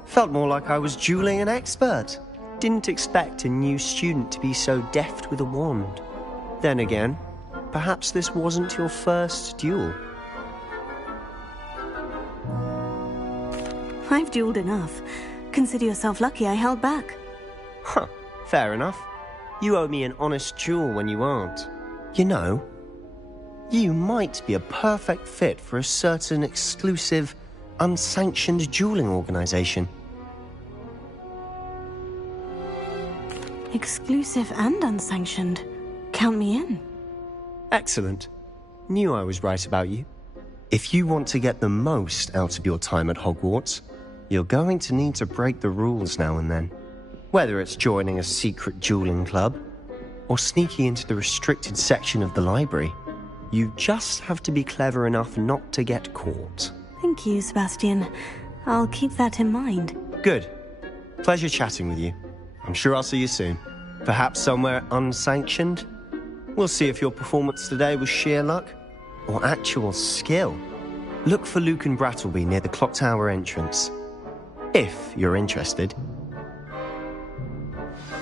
Felt more like I was dueling an expert. Didn't expect a new student to be so deft with a wand. Then again, perhaps this wasn't your first duel. I've dueled enough. Consider yourself lucky I held back. Huh, fair enough. You owe me an honest duel when you aren't. You know, you might be a perfect fit for a certain exclusive unsanctioned dueling organization. Exclusive and unsanctioned. Count me in. Excellent. Knew I was right about you. If you want to get the most out of your time at Hogwarts, you're going to need to break the rules now and then. Whether it's joining a secret dueling club, or sneaking into the restricted section of the library, you just have to be clever enough not to get caught. Thank you, Sebastian. I'll keep that in mind. Good. Pleasure chatting with you. I'm sure I'll see you soon. Perhaps somewhere unsanctioned? We'll see if your performance today was sheer luck or actual skill. Look for Luke and Brattleby near the clock tower entrance. If you're interested.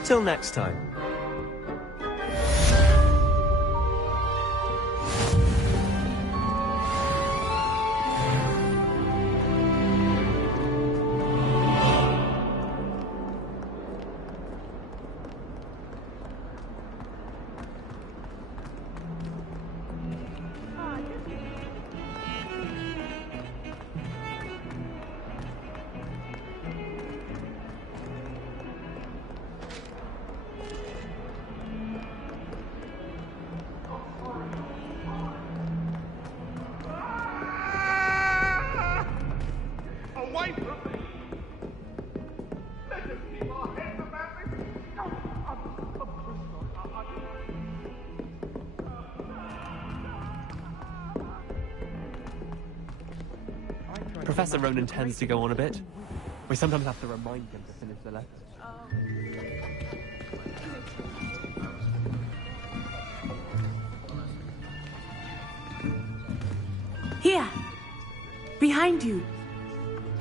Till next time. Professor Ronan tends to go on a bit. We sometimes have to remind him to finish the lesson. Here! Behind you!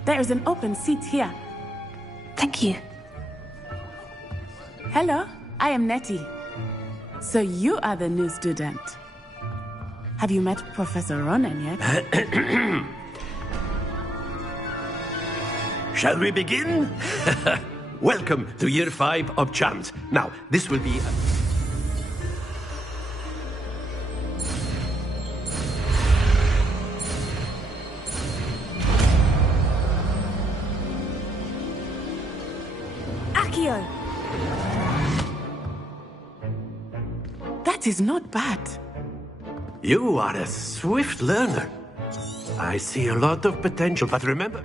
There is an open seat here. Thank you. Hello, I am Nettie. So you are the new student. Have you met Professor Ronan yet? Shall we begin? Welcome to Year 5 of Charms. Now, this will be... Accio! That is not bad. You are a swift learner. I see a lot of potential, but remember...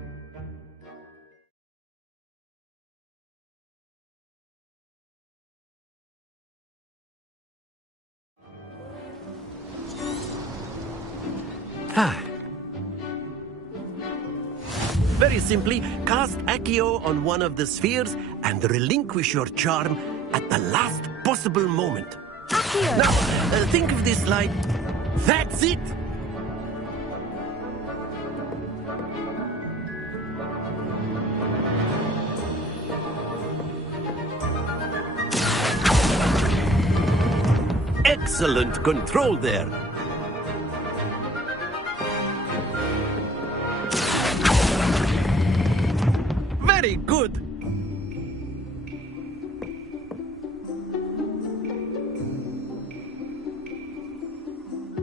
Very simply, cast Accio on one of the spheres and relinquish your charm at the last possible moment. Accio! Now, think of this like... That's it! Excellent control there. Very good.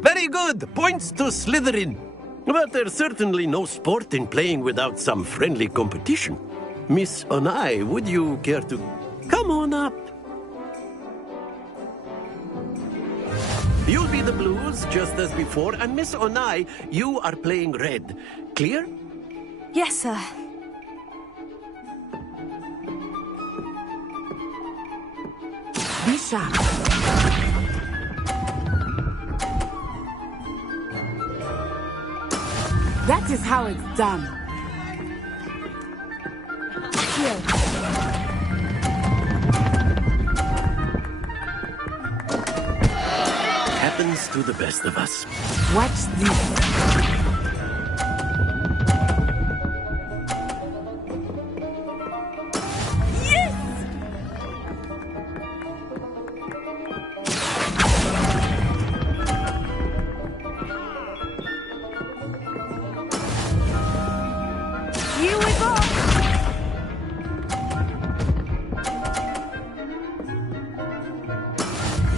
Very good. Points to Slytherin. But there's certainly no sport in playing without some friendly competition. Miss Onai, would you care to come on up? You'll be the blues, just as before, and Miss Onai, you are playing red. Clear? Yes, sir. Be sharp. That is how it's done. Here. Happens to the best of us. Watch this.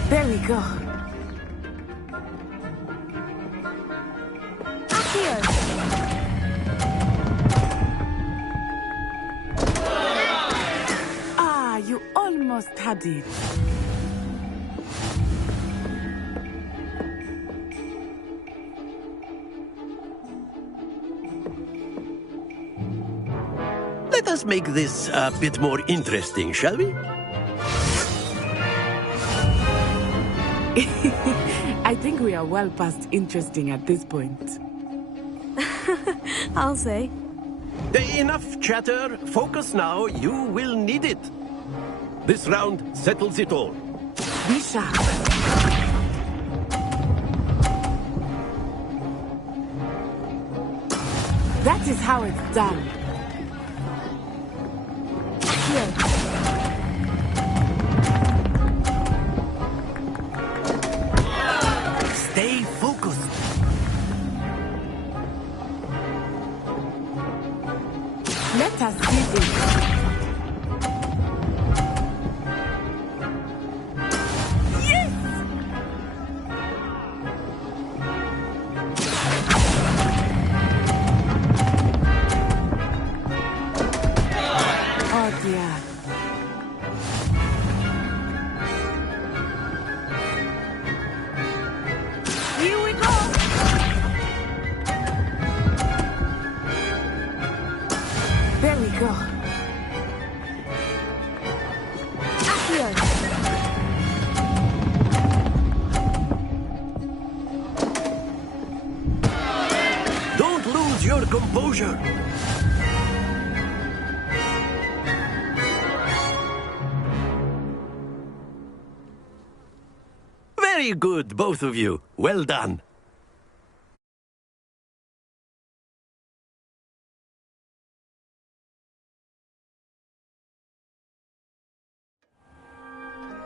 There we go. Accio! almost had it. Let us make this a bit more interesting, shall we? I think we are well past interesting at this point. I'll say. Enough chatter. Focus now. You will need it. This round settles it all. Be sharp. That is how it's done. Here. Stay focused. Let us see this. Yes! Oh dear. Here we go! There we go. Accio. Don't lose your composure. Very good, both of you. Well done.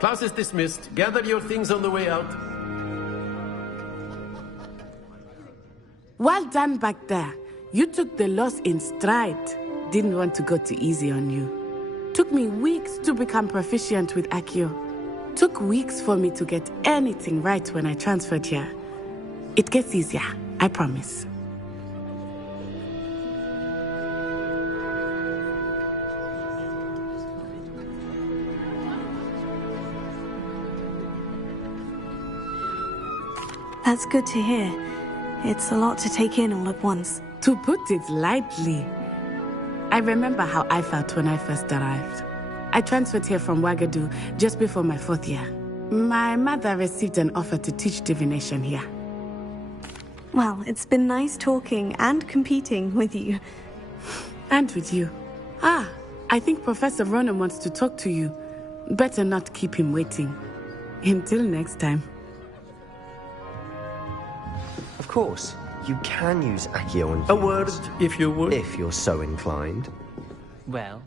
Class is dismissed. Gather your things on the way out. Well done back there. You took the loss in stride. Didn't want to go too easy on you. Took me weeks to become proficient with Accio. Took weeks for me to get anything right when I transferred here. It gets easier, I promise. That's good to hear. It's a lot to take in all at once. To put it lightly, I remember how I felt when I first arrived. I transferred here from Wagadu just before my 4th year. My mother received an offer to teach divination here. Well, it's been nice talking and competing with you. And with you. Ah, I think Professor Ronan wants to talk to you. Better not keep him waiting. Until next time. Of course, you can use Accio on humans. A word, if you would. If you're so inclined. Well,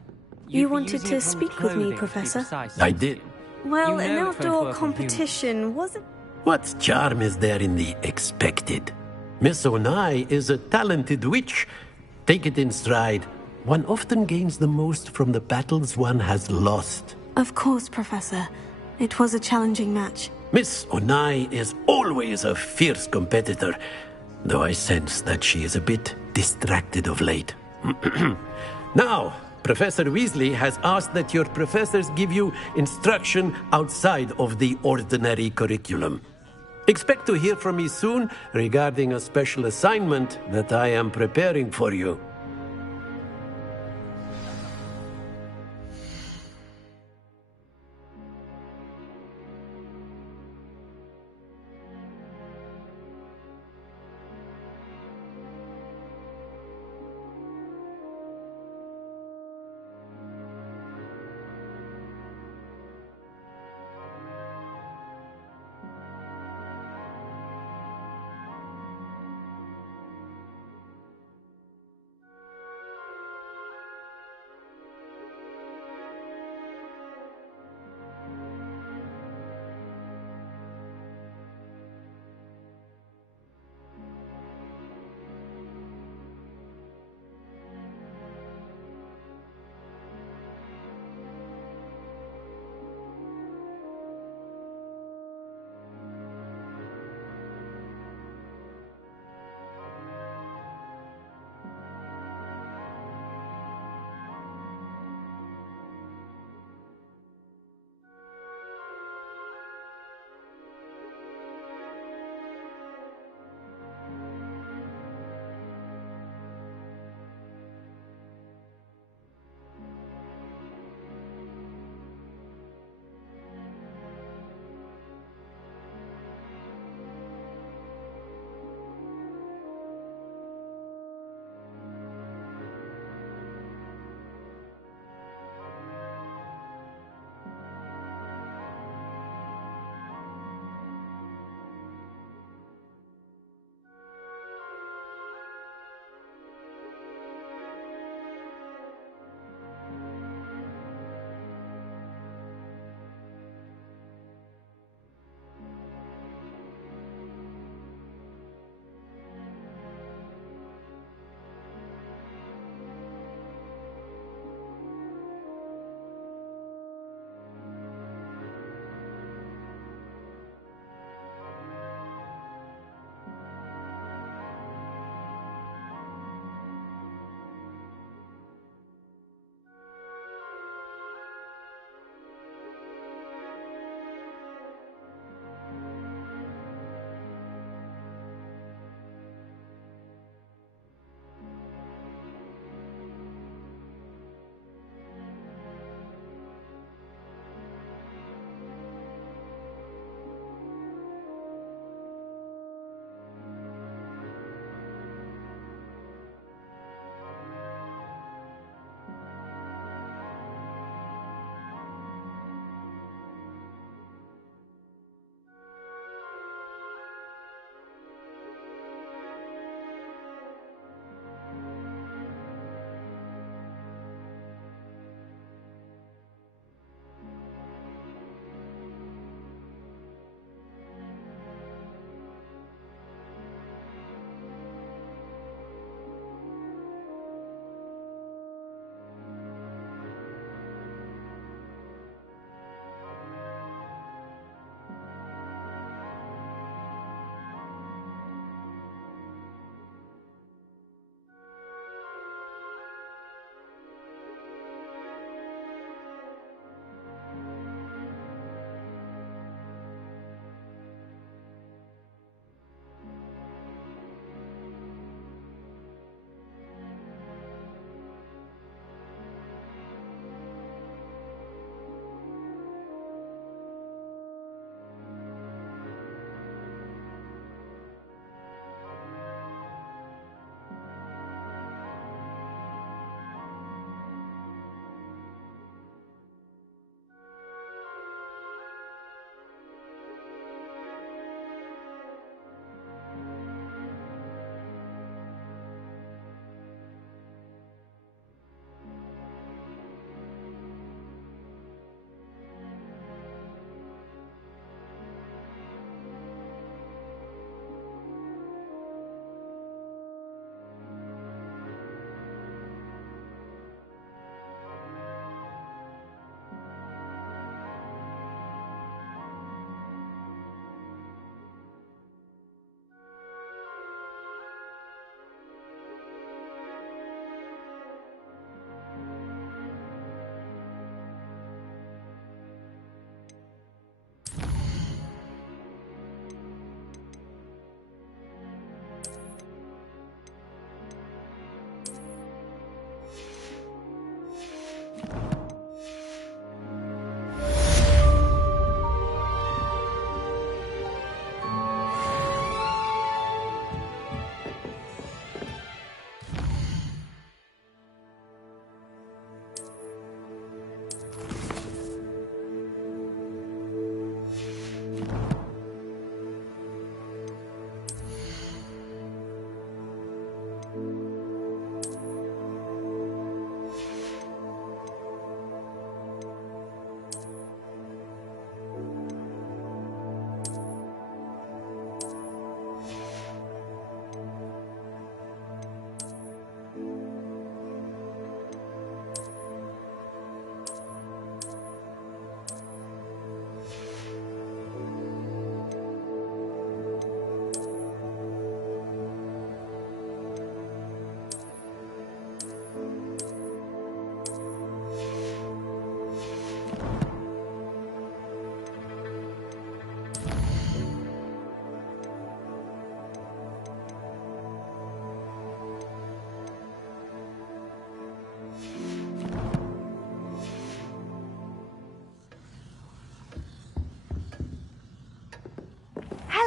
You wanted to speak with me, Professor? I did. Well, You an know it's going to outdoor work on competition wasn't... What charm is there in the expected? Miss Onai is a talented witch. Take it in stride. One often gains the most from the battles one has lost. Of course, Professor. It was a challenging match. Miss Onai is always a fierce competitor, though I sense that she is a bit distracted of late. Now, Professor Weasley has asked that your professors give you instruction outside of the ordinary curriculum. Expect to hear from me soon regarding a special assignment that I am preparing for you.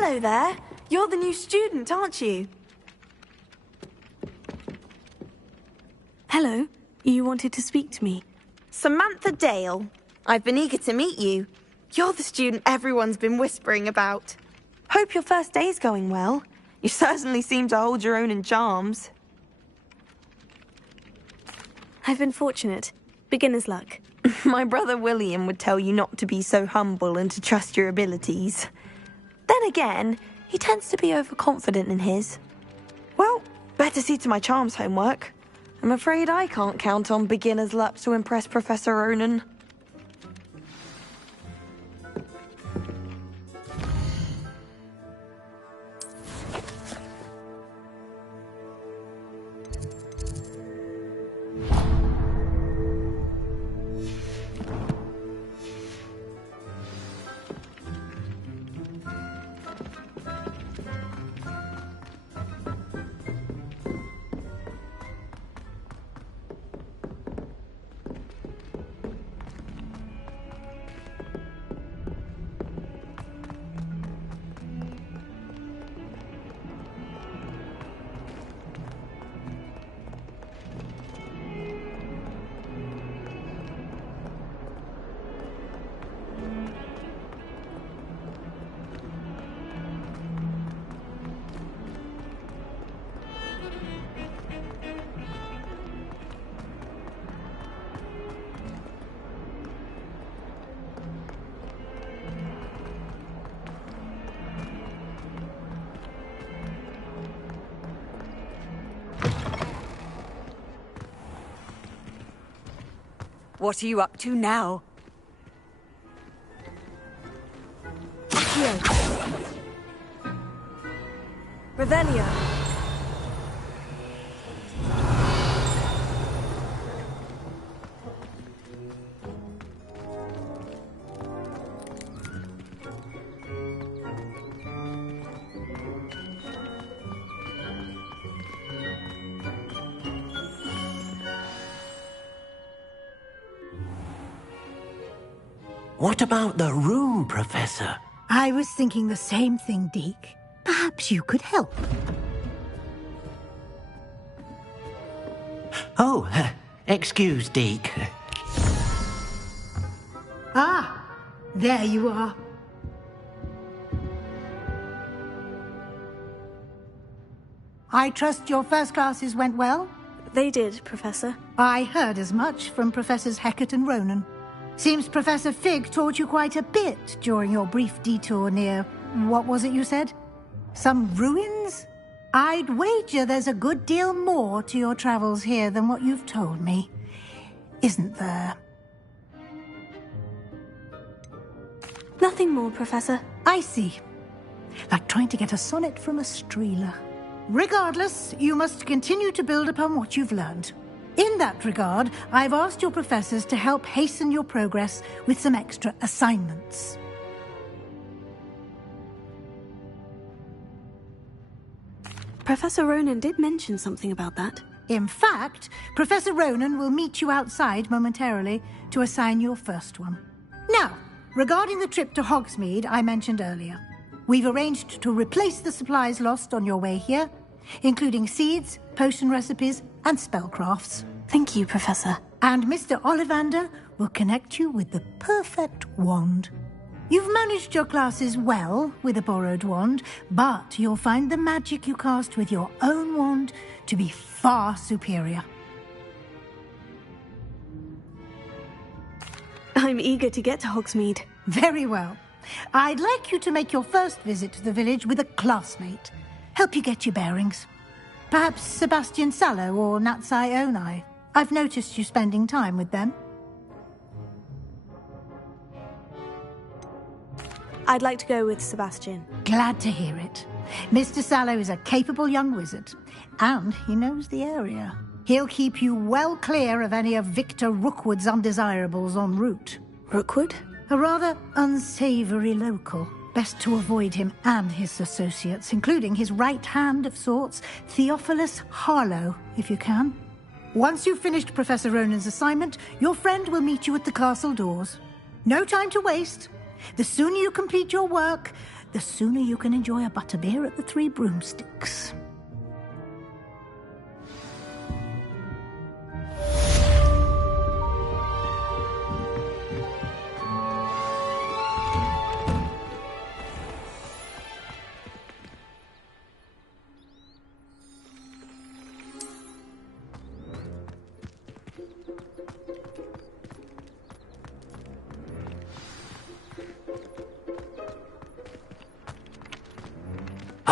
Hello there. You're the new student, aren't you? Hello. You wanted to speak to me? Samantha Dale. I've been eager to meet you. You're the student everyone's been whispering about. Hope your first day's going well. You certainly seem to hold your own in charms. I've been fortunate. Beginner's luck. My brother William would tell you not to be so humble and to trust your abilities. Then again, he tends to be overconfident in his. Well, better see to my charms homework. I'm afraid I can't count on beginner's luck to impress Professor Ronan. What are you up to now? Here. Revelio. What about the room, Professor? I was thinking the same thing, Deke. Perhaps you could help. Oh, excuse, Deke. Ah, there you are. I trust your first classes went well? They did, Professor. I heard as much from Professors Hecat and Ronan. Seems Professor Fig taught you quite a bit during your brief detour near... what was it you said? Some ruins? I'd wager there's a good deal more to your travels here than what you've told me. Isn't there? Nothing more, Professor. I see. Like trying to get a sonnet from a streeler. Regardless, you must continue to build upon what you've learned. In that regard, I've asked your professors to help hasten your progress with some extra assignments. Professor Ronan did mention something about that. In fact, Professor Ronan will meet you outside momentarily to assign your first one. Now, regarding the trip to Hogsmeade I mentioned earlier, we've arranged to replace the supplies lost on your way here, including seeds, potion recipes, and spellcrafts. Thank you, Professor. And Mr. Ollivander will connect you with the perfect wand. You've managed your classes well with a borrowed wand, but you'll find the magic you cast with your own wand to be far superior. I'm eager to get to Hogsmeade. Very well. I'd like you to make your first visit to the village with a classmate. Help you get your bearings. Perhaps Sebastian Sallow or Natsai Onai. I've noticed you spending time with them. I'd like to go with Sebastian. Glad to hear it. Mr. Sallow is a capable young wizard, and he knows the area. He'll keep you well clear of any of Victor Rookwood's undesirables en route. Rookwood? A rather unsavory local. Best to avoid him and his associates, including his right hand of sorts, Theophilus Harlow, if you can. Once you've finished Professor Ronan's assignment, your friend will meet you at the castle doors. No time to waste. The sooner you complete your work, the sooner you can enjoy a butterbeer at the Three Broomsticks.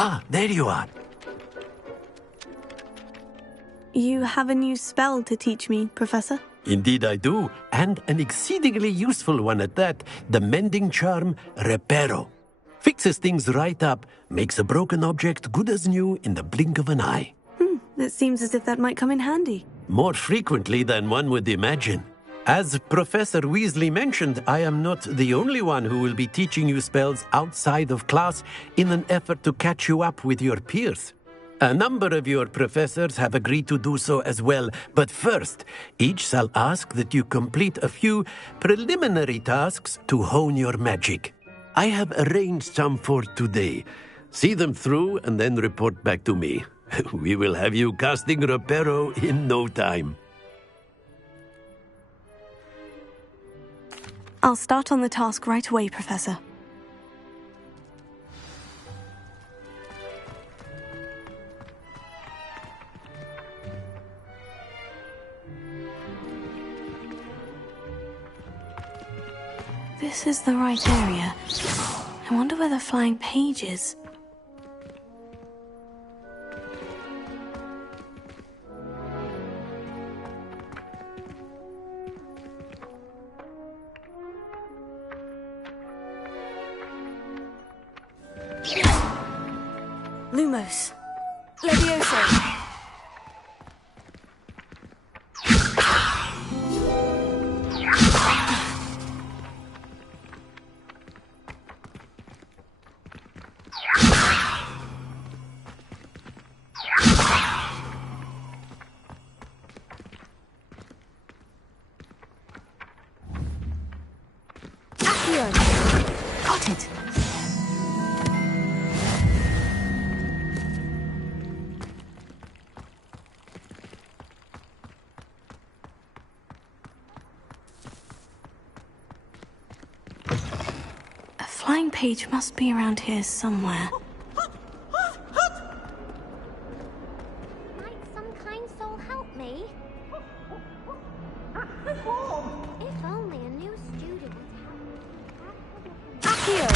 Ah, there you are. You have a new spell to teach me, Professor? Indeed I do, and an exceedingly useful one at that. The mending charm, Reparo. Fixes things right up, makes a broken object good as new in the blink of an eye. It seems as if that might come in handy. More frequently than one would imagine. As Professor Weasley mentioned, I am not the only one who will be teaching you spells outside of class in an effort to catch you up with your peers. A number of your professors have agreed to do so as well, but first, each shall ask that you complete a few preliminary tasks to hone your magic. I have arranged some for today. See them through and then report back to me. We will have you casting Reparo in no time. I'll start on the task right away, Professor. This is the right area. I wonder where the flying page is. Lumos. Levioso. Accio. Got it. Flying page must be around here somewhere. Might some kind soul help me? If only a new student. Accio!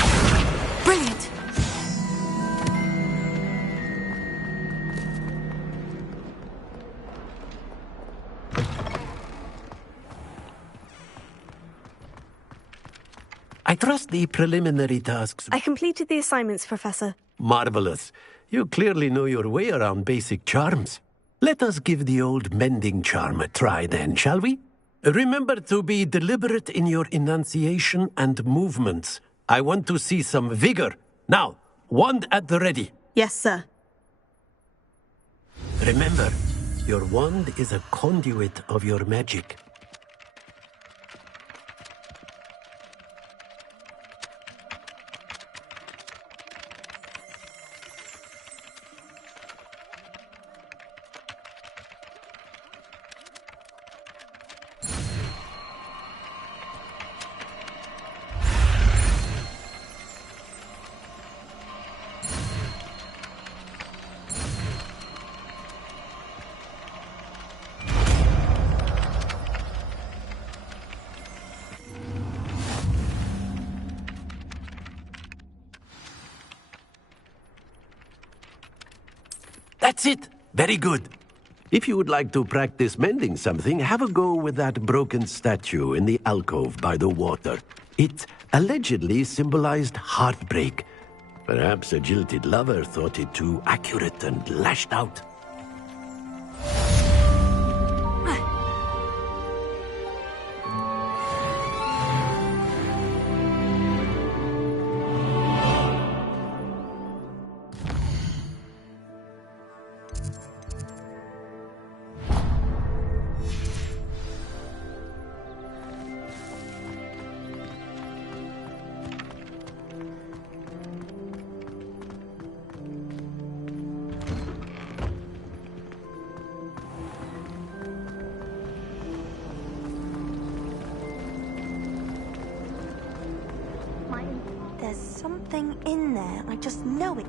Brilliant! I trust the preliminary tasks. I completed the assignments, Professor. Marvelous. You clearly know your way around basic charms. Let us give the old mending charm a try then, shall we? Remember to be deliberate in your enunciation and movements. I want to see some vigor. Now, wand at the ready. Yes, sir. Remember, your wand is a conduit of your magic. That's it. Very good. If you would like to practice mending something, have a go with that broken statue in the alcove by the water. It allegedly symbolized heartbreak. Perhaps a jilted lover thought it too accurate and lashed out. something in there. I just know it.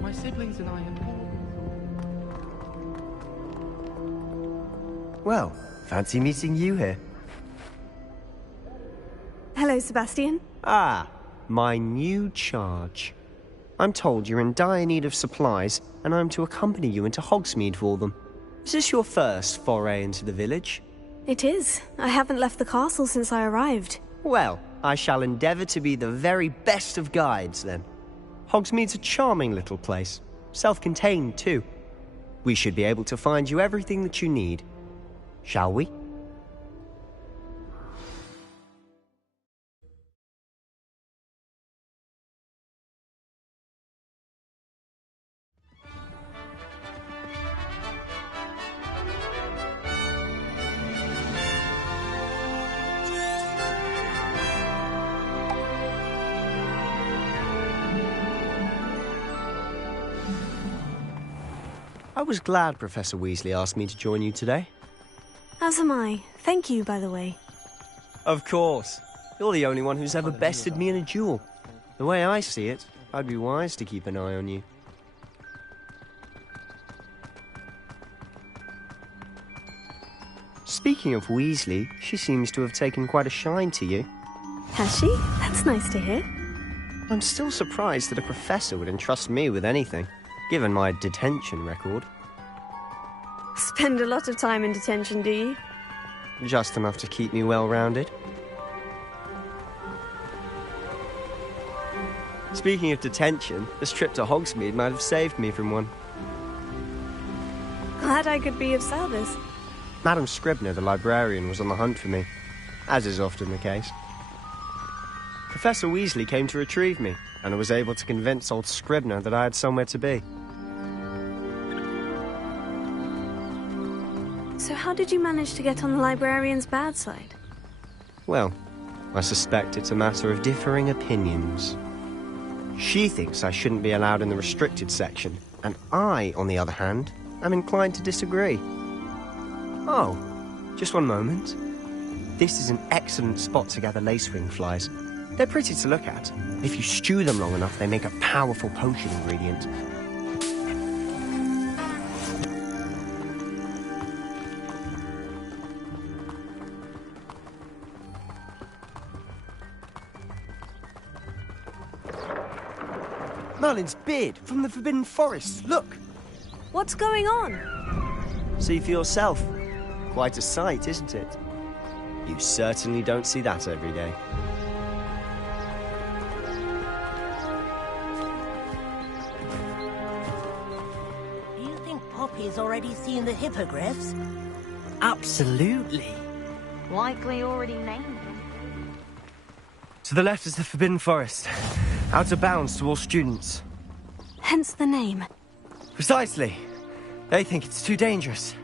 My siblings and I have... Well, fancy meeting you here. Hello, Sebastian. Ah, my new charge. I'm told you're in dire need of supplies, and I'm to accompany you into Hogsmeade for them. Is this your first foray into the village? It is. I haven't left the castle since I arrived. Well, I shall endeavour to be the very best of guides, then. Hogsmeade's a charming little place. Self-contained, too. We should be able to find you everything that you need. Shall we? I was glad Professor Weasley asked me to join you today. As am I. Thank you, by the way. Of course. You're the only one who's ever bested me in a duel. The way I see it, I'd be wise to keep an eye on you. Speaking of Weasley, she seems to have taken quite a shine to you. Has she? That's nice to hear. I'm still surprised that a professor would entrust me with anything, given my detention record. Spend a lot of time in detention, do you? Just enough to keep me well-rounded. Speaking of detention, this trip to Hogsmeade might have saved me from one. Glad I could be of service. Madam Scribner, the librarian, was on the hunt for me, as is often the case. Professor Weasley came to retrieve me, and I was able to convince old Scribner that I had somewhere to be. So how did you manage to get on the librarian's bad side? Well, I suspect it's a matter of differing opinions. She thinks I shouldn't be allowed in the restricted section, and I, on the other hand, am inclined to disagree. Oh, just one moment. This is an excellent spot to gather lacewing flies. They're pretty to look at. If you stew them long enough, they make a powerful potion ingredient. Merlin's beard from the Forbidden Forest, look! What's going on? See for yourself. Quite a sight, isn't it? You certainly don't see that every day. Do you think Poppy's already seen the hippogriffs? Absolutely. Likely already named them. To the left is the Forbidden Forest. Out of bounds to all students. Hence the name. Precisely. They think it's too dangerous.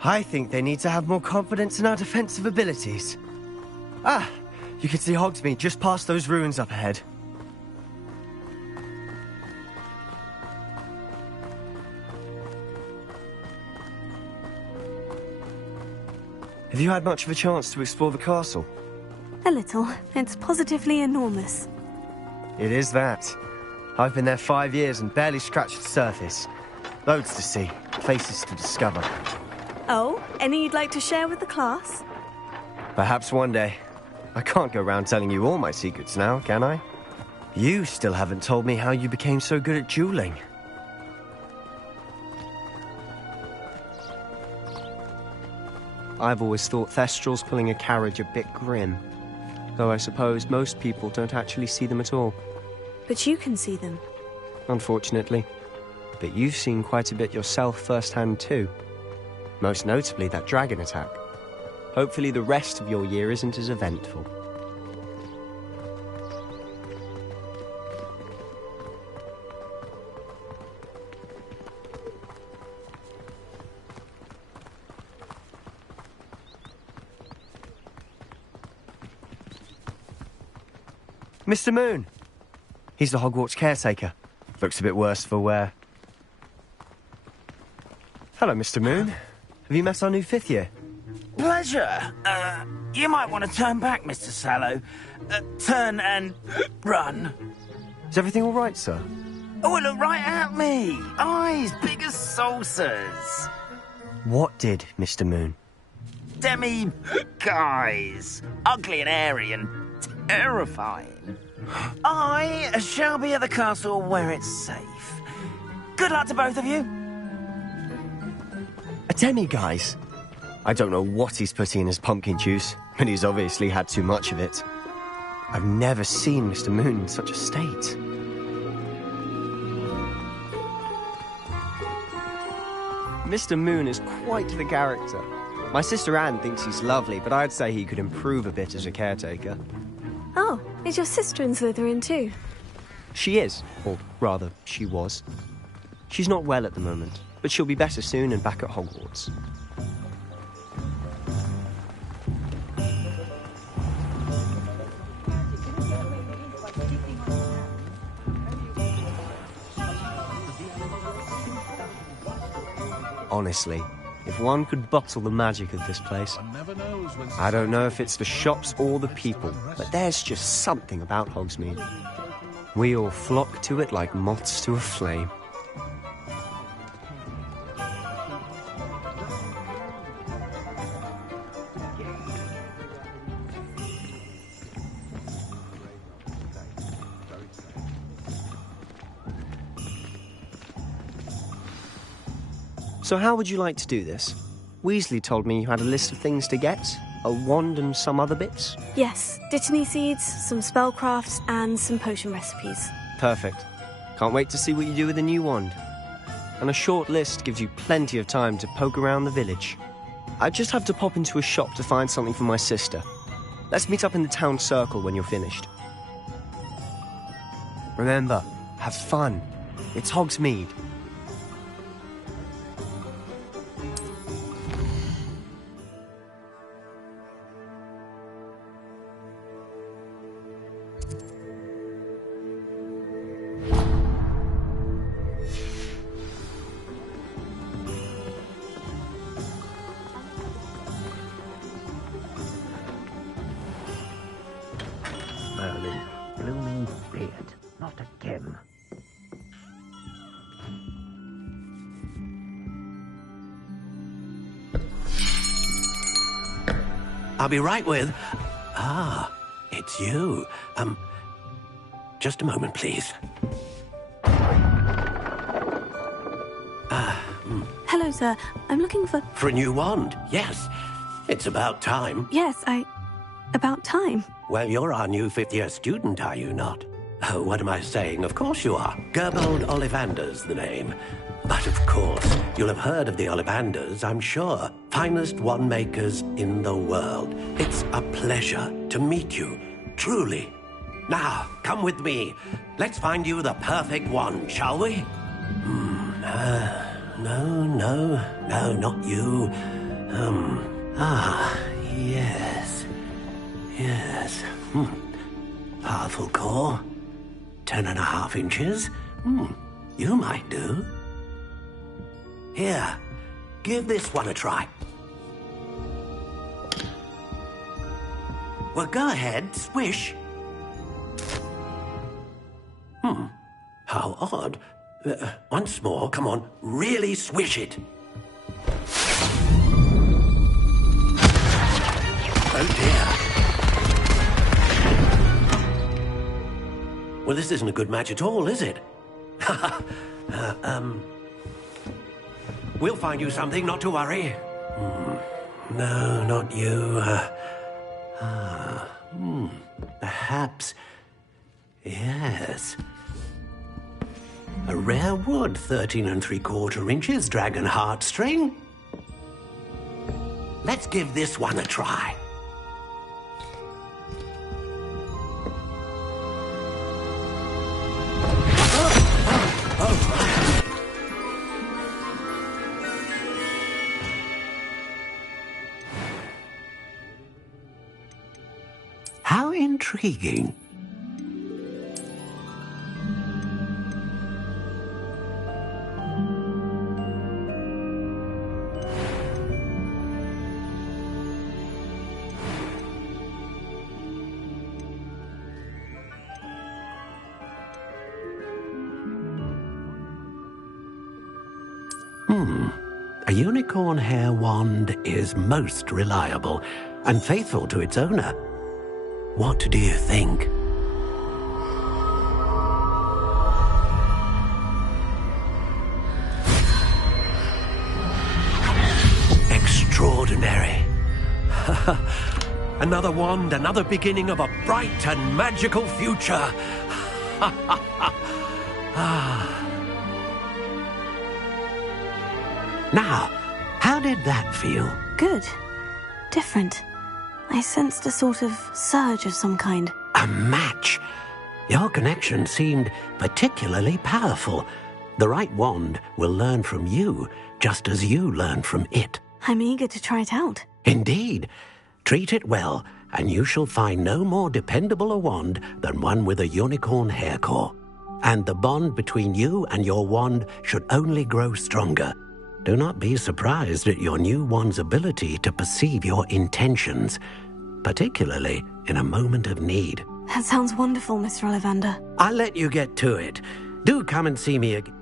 I think they need to have more confidence in our defensive abilities. Ah, you can see Hogsmeade just past those ruins up ahead. Have you had much of a chance to explore the castle? A little. It's positively enormous. It is that. I've been there 5 years and barely scratched the surface. Loads to see, places to discover. Oh, any you'd like to share with the class? Perhaps one day. I can't go around telling you all my secrets now, can I? You still haven't told me how you became so good at dueling. I've always thought Thestrals pulling a carriage a bit grim. Though I suppose most people don't actually see them at all. But you can see them. Unfortunately. But you've seen quite a bit yourself firsthand too. Most notably that dragon attack. Hopefully the rest of your year isn't as eventful. Mr. Moon. He's the Hogwarts caretaker. Looks a bit worse for wear. Hello, Mr. Moon. Have you met our new 5th year? Pleasure. You might want to turn back, Mr. Sallow. Turn and run. Is everything all right, sir? Oh, look right at me. Eyes big as saucers. What did, Mr. Moon? Guys. Ugly and airy and terrifying. I shall be at the castle where it's safe. Good luck to both of you. A demi-guise? I don't know what he's putting in his pumpkin juice, but he's obviously had too much of it. I've never seen Mr. Moon in such a state. Mr. Moon is quite the character. My sister Anne thinks he's lovely, but I'd say he could improve a bit as a caretaker. Oh, is your sister in Slytherin too? She is, or rather, she was. She's not well at the moment, but she'll be better soon and back at Hogwarts. Honestly, if one could bottle the magic of this place, I don't know if it's the shops or the people, but there's just something about Hogsmeade. We all flock to it like moths to a flame. So how would you like to do this? Weasley told me you had a list of things to get, a wand and some other bits. Yes, Dittany seeds, some spellcrafts, and some potion recipes. Perfect. Can't wait to see what you do with the new wand. And a short list gives you plenty of time to poke around the village. I just have to pop into a shop to find something for my sister. Let's meet up in the town circle when you're finished. Remember, have fun. It's Hogsmeade. Merlin, blooming beard, not again. I'll be right with... Ah, it's you. Just a moment, please. Hello, sir. I'm looking for... For a new wand, yes. It's about time. Yes, about time. Well, you're our new 5th year student, are you not? Oh, what am I saying? Of course you are. Gerbold Ollivander's the name. But of course, you'll have heard of the Ollivanders, I'm sure. Finest wand makers in the world. It's a pleasure to meet you, truly. Now, come with me. Let's find you the perfect wand, shall we? No, not you. Yes. Powerful core. 10.5 inches. You might do. Here, give this one a try. Well, go ahead, swish. How odd. Once more, come on, really swish it. Oh dear. Well, this isn't a good match at all, is it? We'll find you something, not to worry. No, not you. Perhaps. Yes. A rare wood, 13 3/4 inches, dragon heartstring. Let's give this one a try. How intriguing. A unicorn hair wand is most reliable and faithful to its owner. What do you think? Extraordinary. Another wand, another beginning of a bright and magical future. Now, how did that feel? Good. Different. I sensed a sort of surge of some kind. A match. Your connection seemed particularly powerful. The right wand will learn from you, just as you learn from it. I'm eager to try it out. Indeed. Treat it well, and you shall find no more dependable a wand than one with a unicorn hair core. And the bond between you and your wand should only grow stronger. Do not be surprised at your new wand's ability to perceive your intentions, particularly in a moment of need. That sounds wonderful, Mr. Ollivander. I'll let you get to it. Do come and see me again.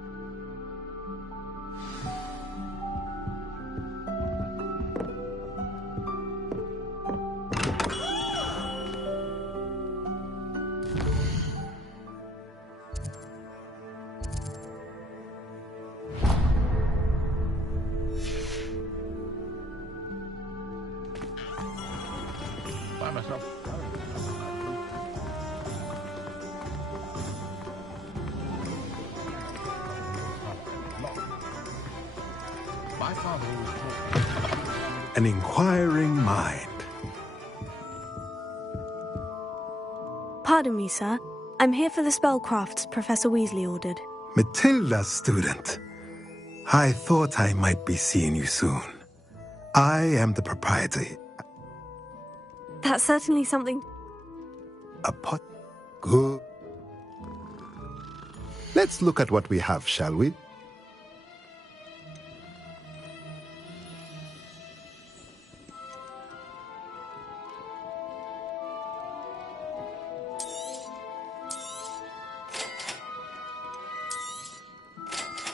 An inquiring mind. Pardon me, sir. I'm here for the spellcrafts Professor Weasley ordered. Matilda's student. I thought I might be seeing you soon. I am the proprietor. That's certainly something... A pot. Good. Let's look at what we have, shall we?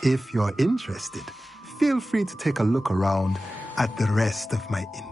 If you're interested, feel free to take a look around at the rest of my inventory.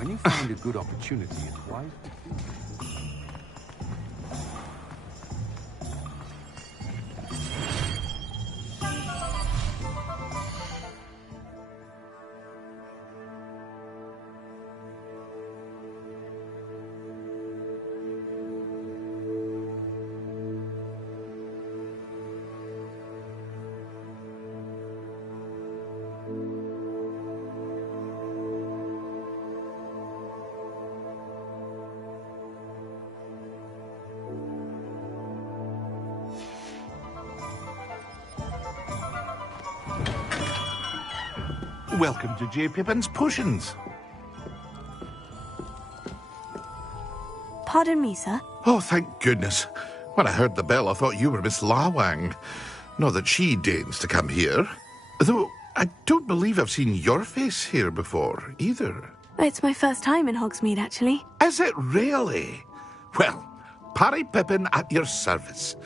When you find a good opportunity, it's wise to seize it. Welcome to J. Pippin's Potions. Pardon me, sir. Oh, thank goodness. When I heard the bell, I thought you were Miss Lawang. Not that she deigns to come here. Though, I don't believe I've seen your face here before, either. It's my first time in Hogsmeade, actually. Is it really? Well, Parry Pippin at your service.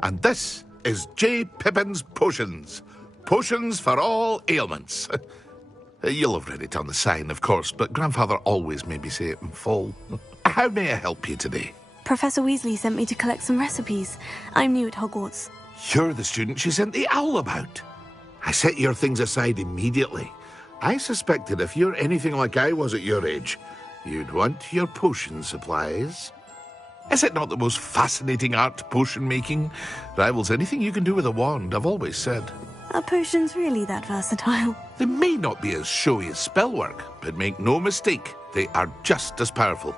And this is J. Pippin's Potions. Potions for all ailments. You'll have read it on the sign, of course, but Grandfather always made me say it in full. How may I help you today? Professor Weasley sent me to collect some recipes. I'm new at Hogwarts. You're the student she sent the owl about. I set your things aside immediately. I suspected if you're anything like I was at your age, you'd want your potion supplies. Is it not the most fascinating art, potion making? Rivals anything you can do with a wand, I've always said. Are potions really that versatile? They may not be as showy as spellwork, but make no mistake, they are just as powerful.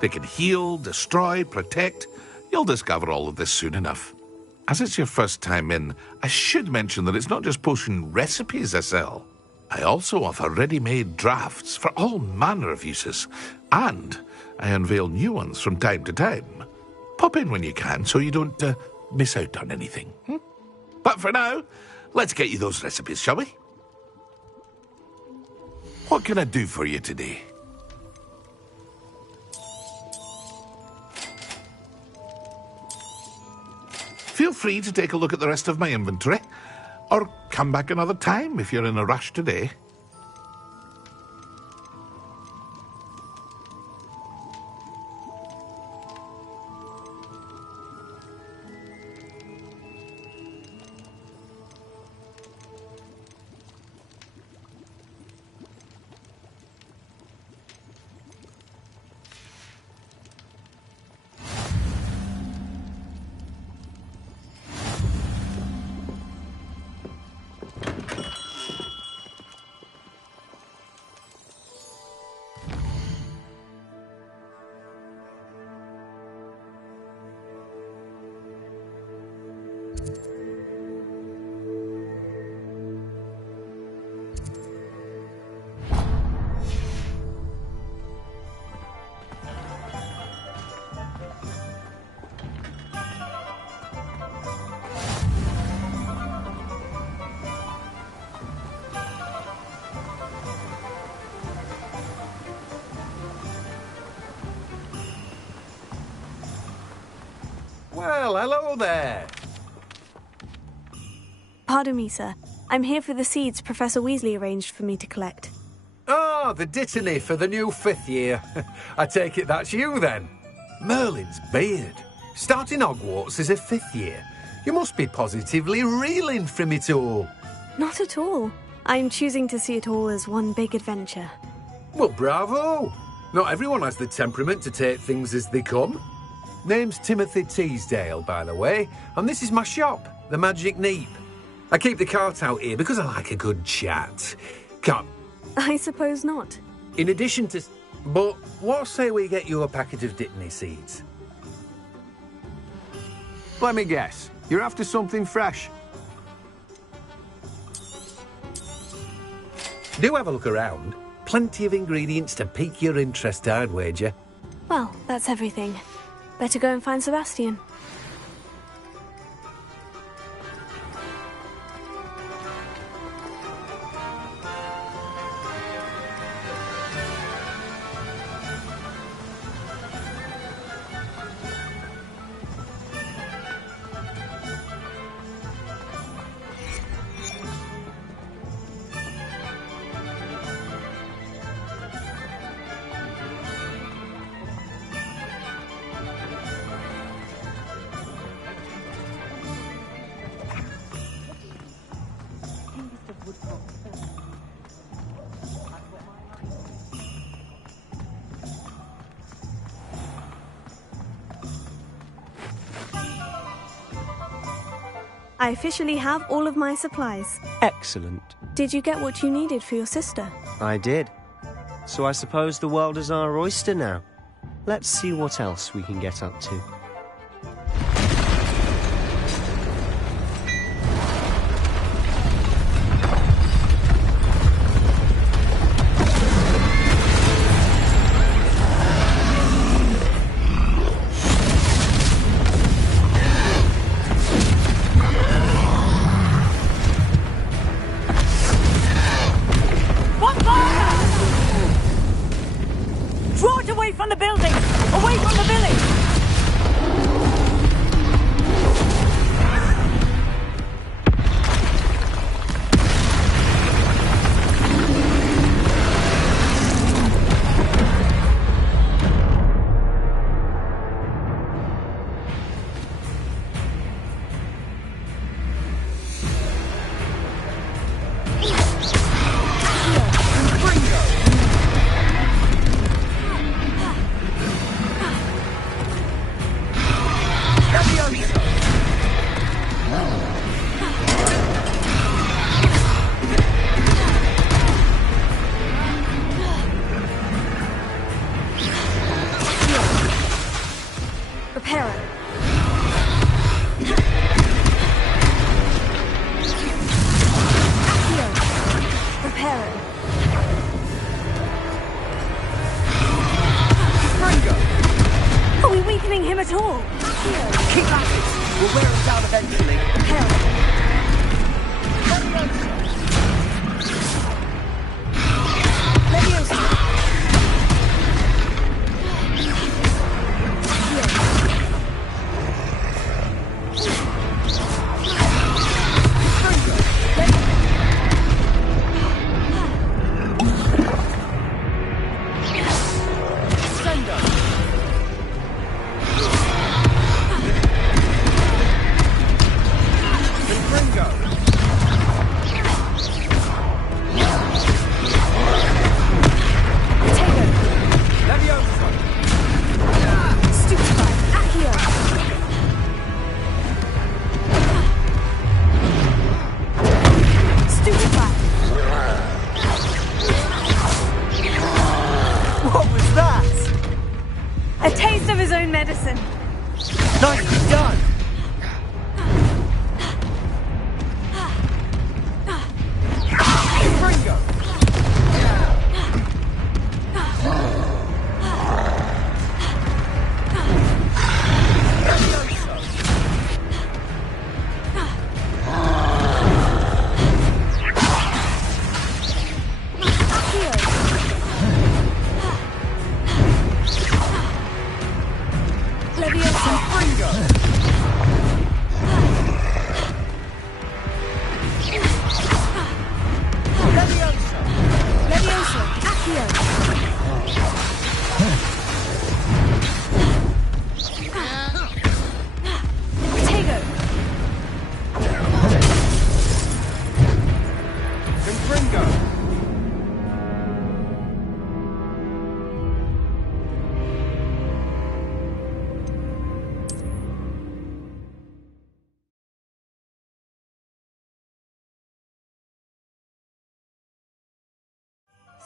They can heal, destroy, protect. You'll discover all of this soon enough. As it's your first time in, I should mention that it's not just potion recipes I sell. I also offer ready-made drafts for all manner of uses, and I unveil new ones from time to time. Pop in when you can so you don't miss out on anything. But for now, let's get you those recipes, shall we? What can I do for you today? Feel free to take a look at the rest of my inventory, or come back another time if you're in a rush today. Well, hello there. Pardon me, sir. I'm here for the seeds Professor Weasley arranged for me to collect. Oh, the dittany for the new 5th year. I take it that's you, then. Merlin's beard. Starting Hogwarts as a 5th year. You must be positively reeling from it all. Not at all. I'm choosing to see it all as one big adventure. Well, bravo. Not everyone has the temperament to take things as they come. Name's Timothy Teasdale, by the way, and this is my shop, the Magic Neep. I keep the cart out here because I like a good chat. Come. I suppose not. In addition to... But what say we get you a packet of Dittany seeds? Let me guess. You're after something fresh. Do have a look around. Plenty of ingredients to pique your interest, I'd wager. Well, that's everything. Better go and find Sebastian. I officially have all of my supplies. Excellent. Did you get what you needed for your sister? I did. So I suppose the world is our oyster now. Let's see what else we can get up to.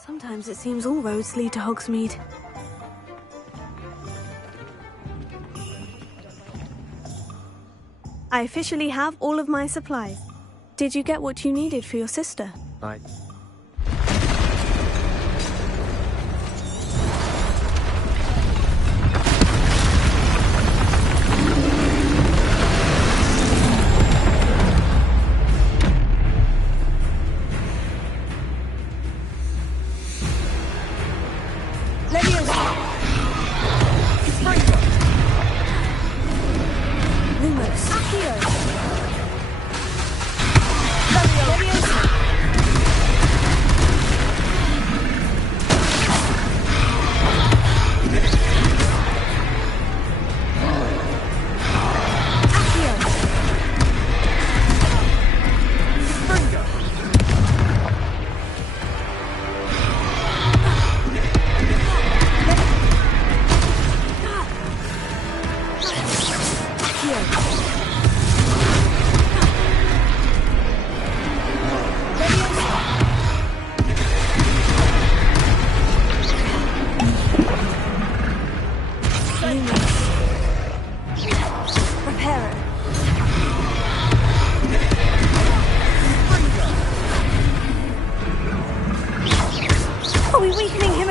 Sometimes it seems all roads lead to Hogsmeade. I officially have all of my supplies. Did you get what you needed for your sister?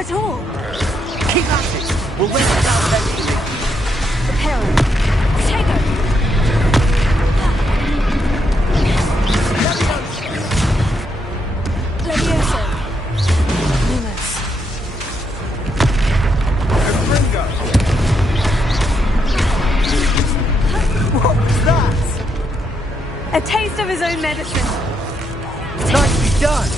at all. Keep at it. We'll win without their healing. Reparo. Potato. Levioso. Lumos. Ringo. What was that? A taste of his own medicine. Nicely done.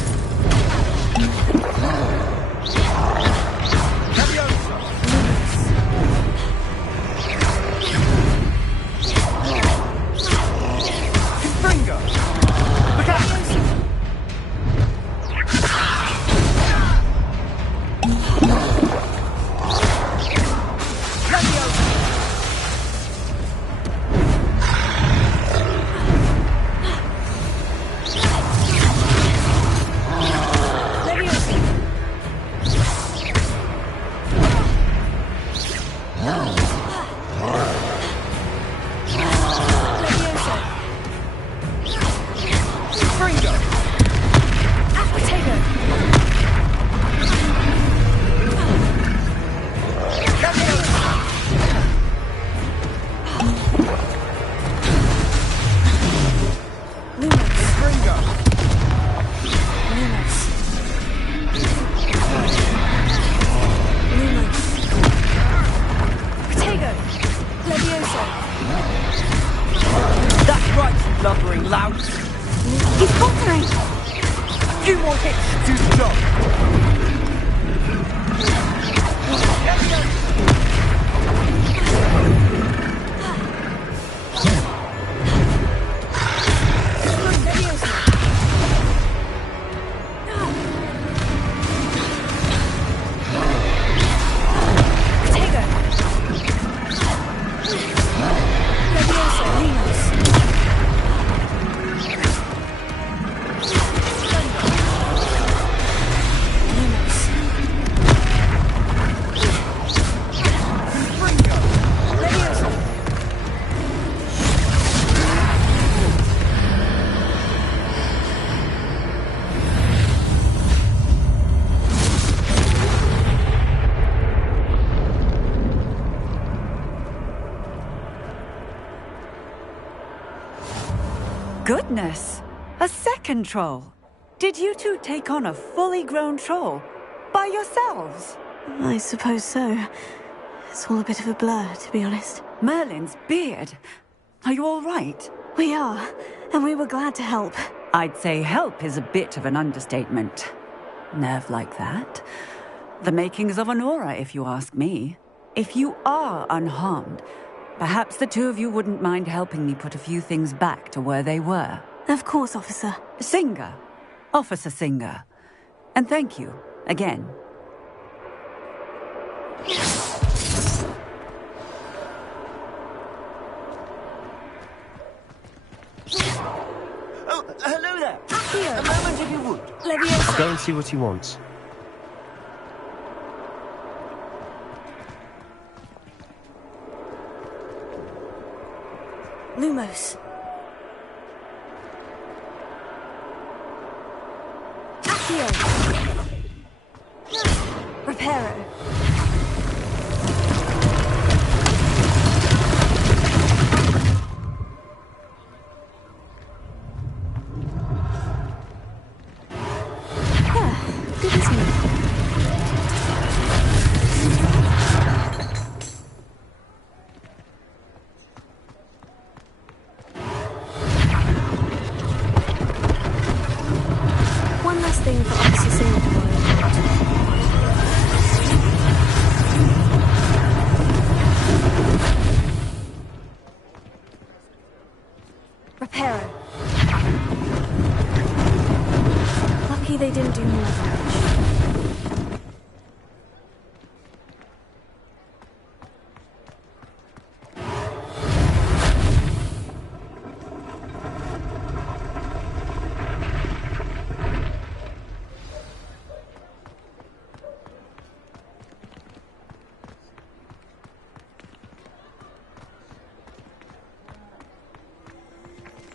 Ringo. Look out. Goodness! A second troll! Did you two take on a fully grown troll? By yourselves? I suppose so. It's all a bit of a blur, to be honest. Merlin's beard! Are you all right? We are, and we were glad to help. I'd say help is a bit of an understatement. Nerve like that. The makings of an aura, if you ask me. If you are unharmed, perhaps the two of you wouldn't mind helping me put a few things back to where they were. Of course, Officer. Singer. Officer Singer. And thank you, again. Oh, hello there. A moment if you would. Leviosa. Go and see what he wants. Lumos. Accio. Reparo. Good as new. One last thing for Officer Singer to worry about. Reparo. Lucky they didn't do more damage.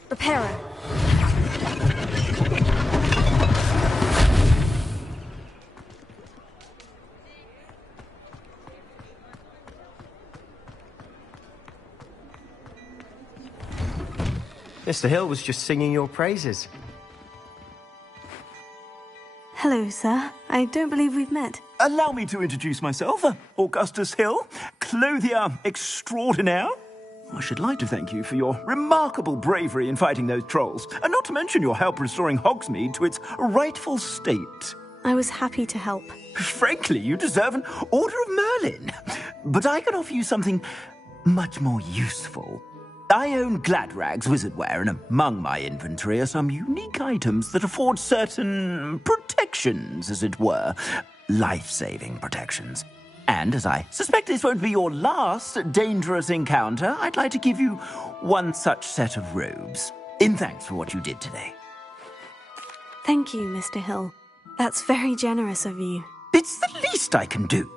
Reparo. Mr. Hill was just singing your praises. Hello, sir. I don't believe we've met. Allow me to introduce myself, Augustus Hill, clothier extraordinaire. I should like to thank you for your remarkable bravery in fighting those trolls, and not to mention your help restoring Hogsmeade to its rightful state. I was happy to help. Frankly, you deserve an Order of Merlin. But I can offer you something much more useful. I own Gladrag's wizardware, and among my inventory are some unique items that afford certain protections, as it were. Life-saving protections. And as I suspect this won't be your last dangerous encounter, I'd like to give you one such set of robes, in thanks for what you did today. Thank you, Mr. Hill. That's very generous of you. It's the least I can do.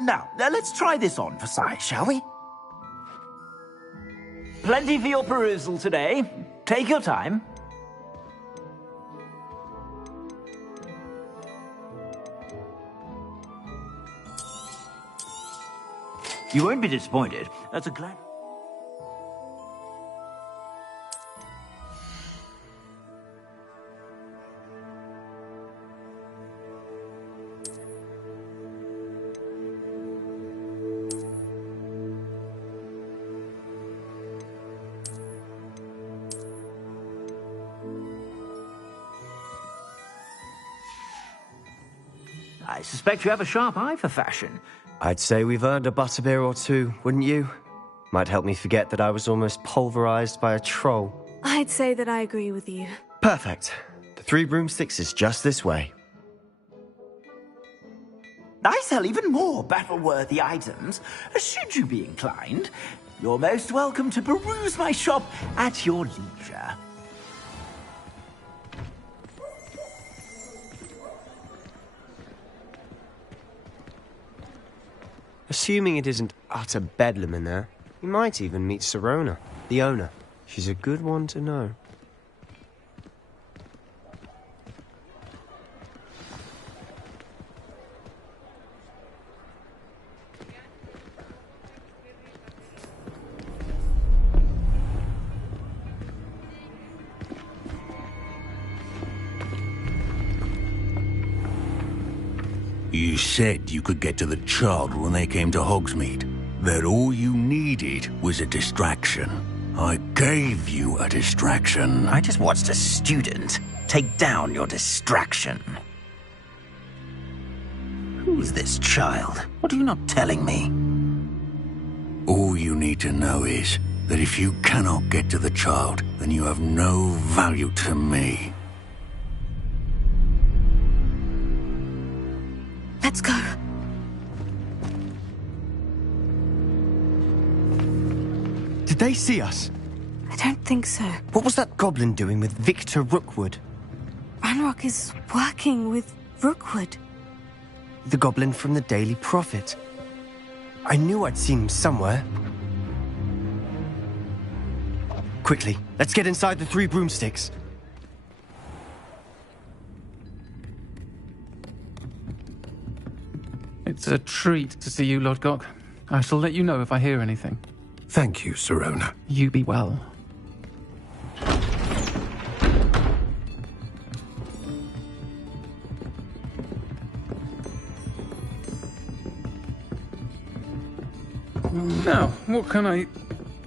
Now, let's try this on for size, shall we? Plenty for your perusal today. Take your time. You won't be disappointed. That's a glad... I suspect you have a sharp eye for fashion. I'd say we've earned a butterbeer or two, wouldn't you? Might help me forget that I was almost pulverized by a troll. I'd say that I agree with you. Perfect. The 3 broomsticks is just this way. I sell even more battle-worthy items. Should you be inclined, you're most welcome to peruse my shop at your leisure. Assuming it isn't utter bedlam in there, you might even meet Sirona, the owner. She's a good one to know. You said you could get to the child when they came to Hogsmeade. That all you needed was a distraction. I gave you a distraction. I just watched a student take down your distraction. Who is this child? What are you not telling me? All you need to know is that if you cannot get to the child, then you have no value to me. Let's go. Did they see us? I don't think so. What was that goblin doing with Victor Rookwood? Ranrock is working with Rookwood. The goblin from the Daily Prophet. I knew I'd seen him somewhere. Quickly, let's get inside the 3 broomsticks. It's a treat to see you, Lodgok. I shall let you know if I hear anything. Thank you, Sirona. You be well. Now, what can I...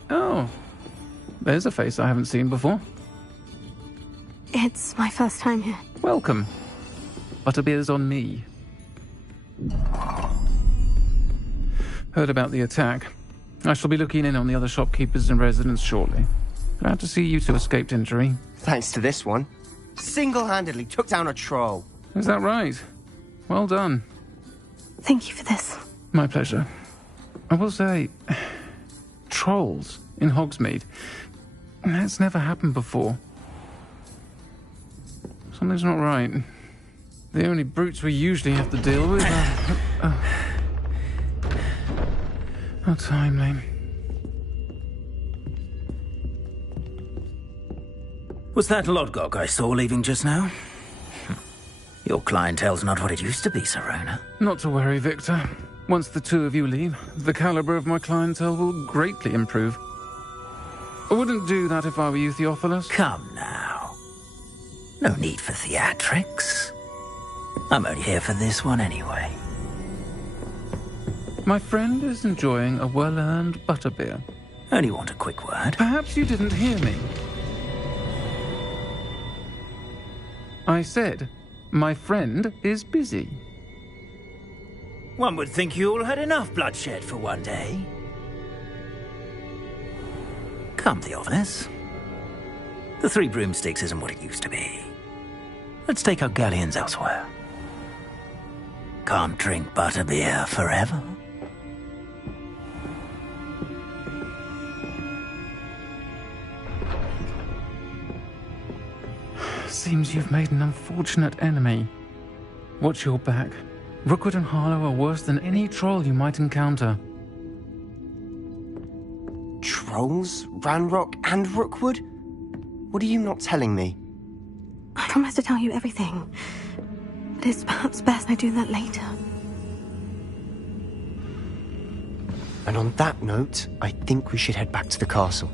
Oh, there's a face I haven't seen before. It's my first time here. Welcome. Butterbeer's on me. Heard about the attack. I shall be looking in on the other shopkeepers and residents shortly. Glad to see you two escaped injury. Thanks to this one. Single-handedly took down a troll. Is that right? Well done. Thank you for this. My pleasure. I will say, trolls in Hogsmeade. That's never happened before. Something's not right. The only brutes we usually have to deal with are... How timely. Was that Lodgok I saw leaving just now? Your clientele's not what it used to be, Sirona. Not to worry, Victor. Once the 2 of you leave, the caliber of my clientele will greatly improve. I wouldn't do that if I were you, Theophilus. Come now. No need for theatrics. I'm only here for this one anyway. My friend is enjoying a well-earned butterbeer. Only want a quick word. Perhaps you didn't hear me. I said, my friend is busy. One would think you all had enough bloodshed for one day. Come, Theophilus. The Three Broomsticks isn't what it used to be. Let's take our galleons elsewhere. Can't drink butterbeer forever. Seems you've made an unfortunate enemy. Watch your back. Rookwood and Harlow are worse than any troll you might encounter. Trolls? Ranrock and Rookwood? What are you not telling me? I promise to tell you everything. But it's perhaps best I do that later. And on that note, I think we should head back to the castle.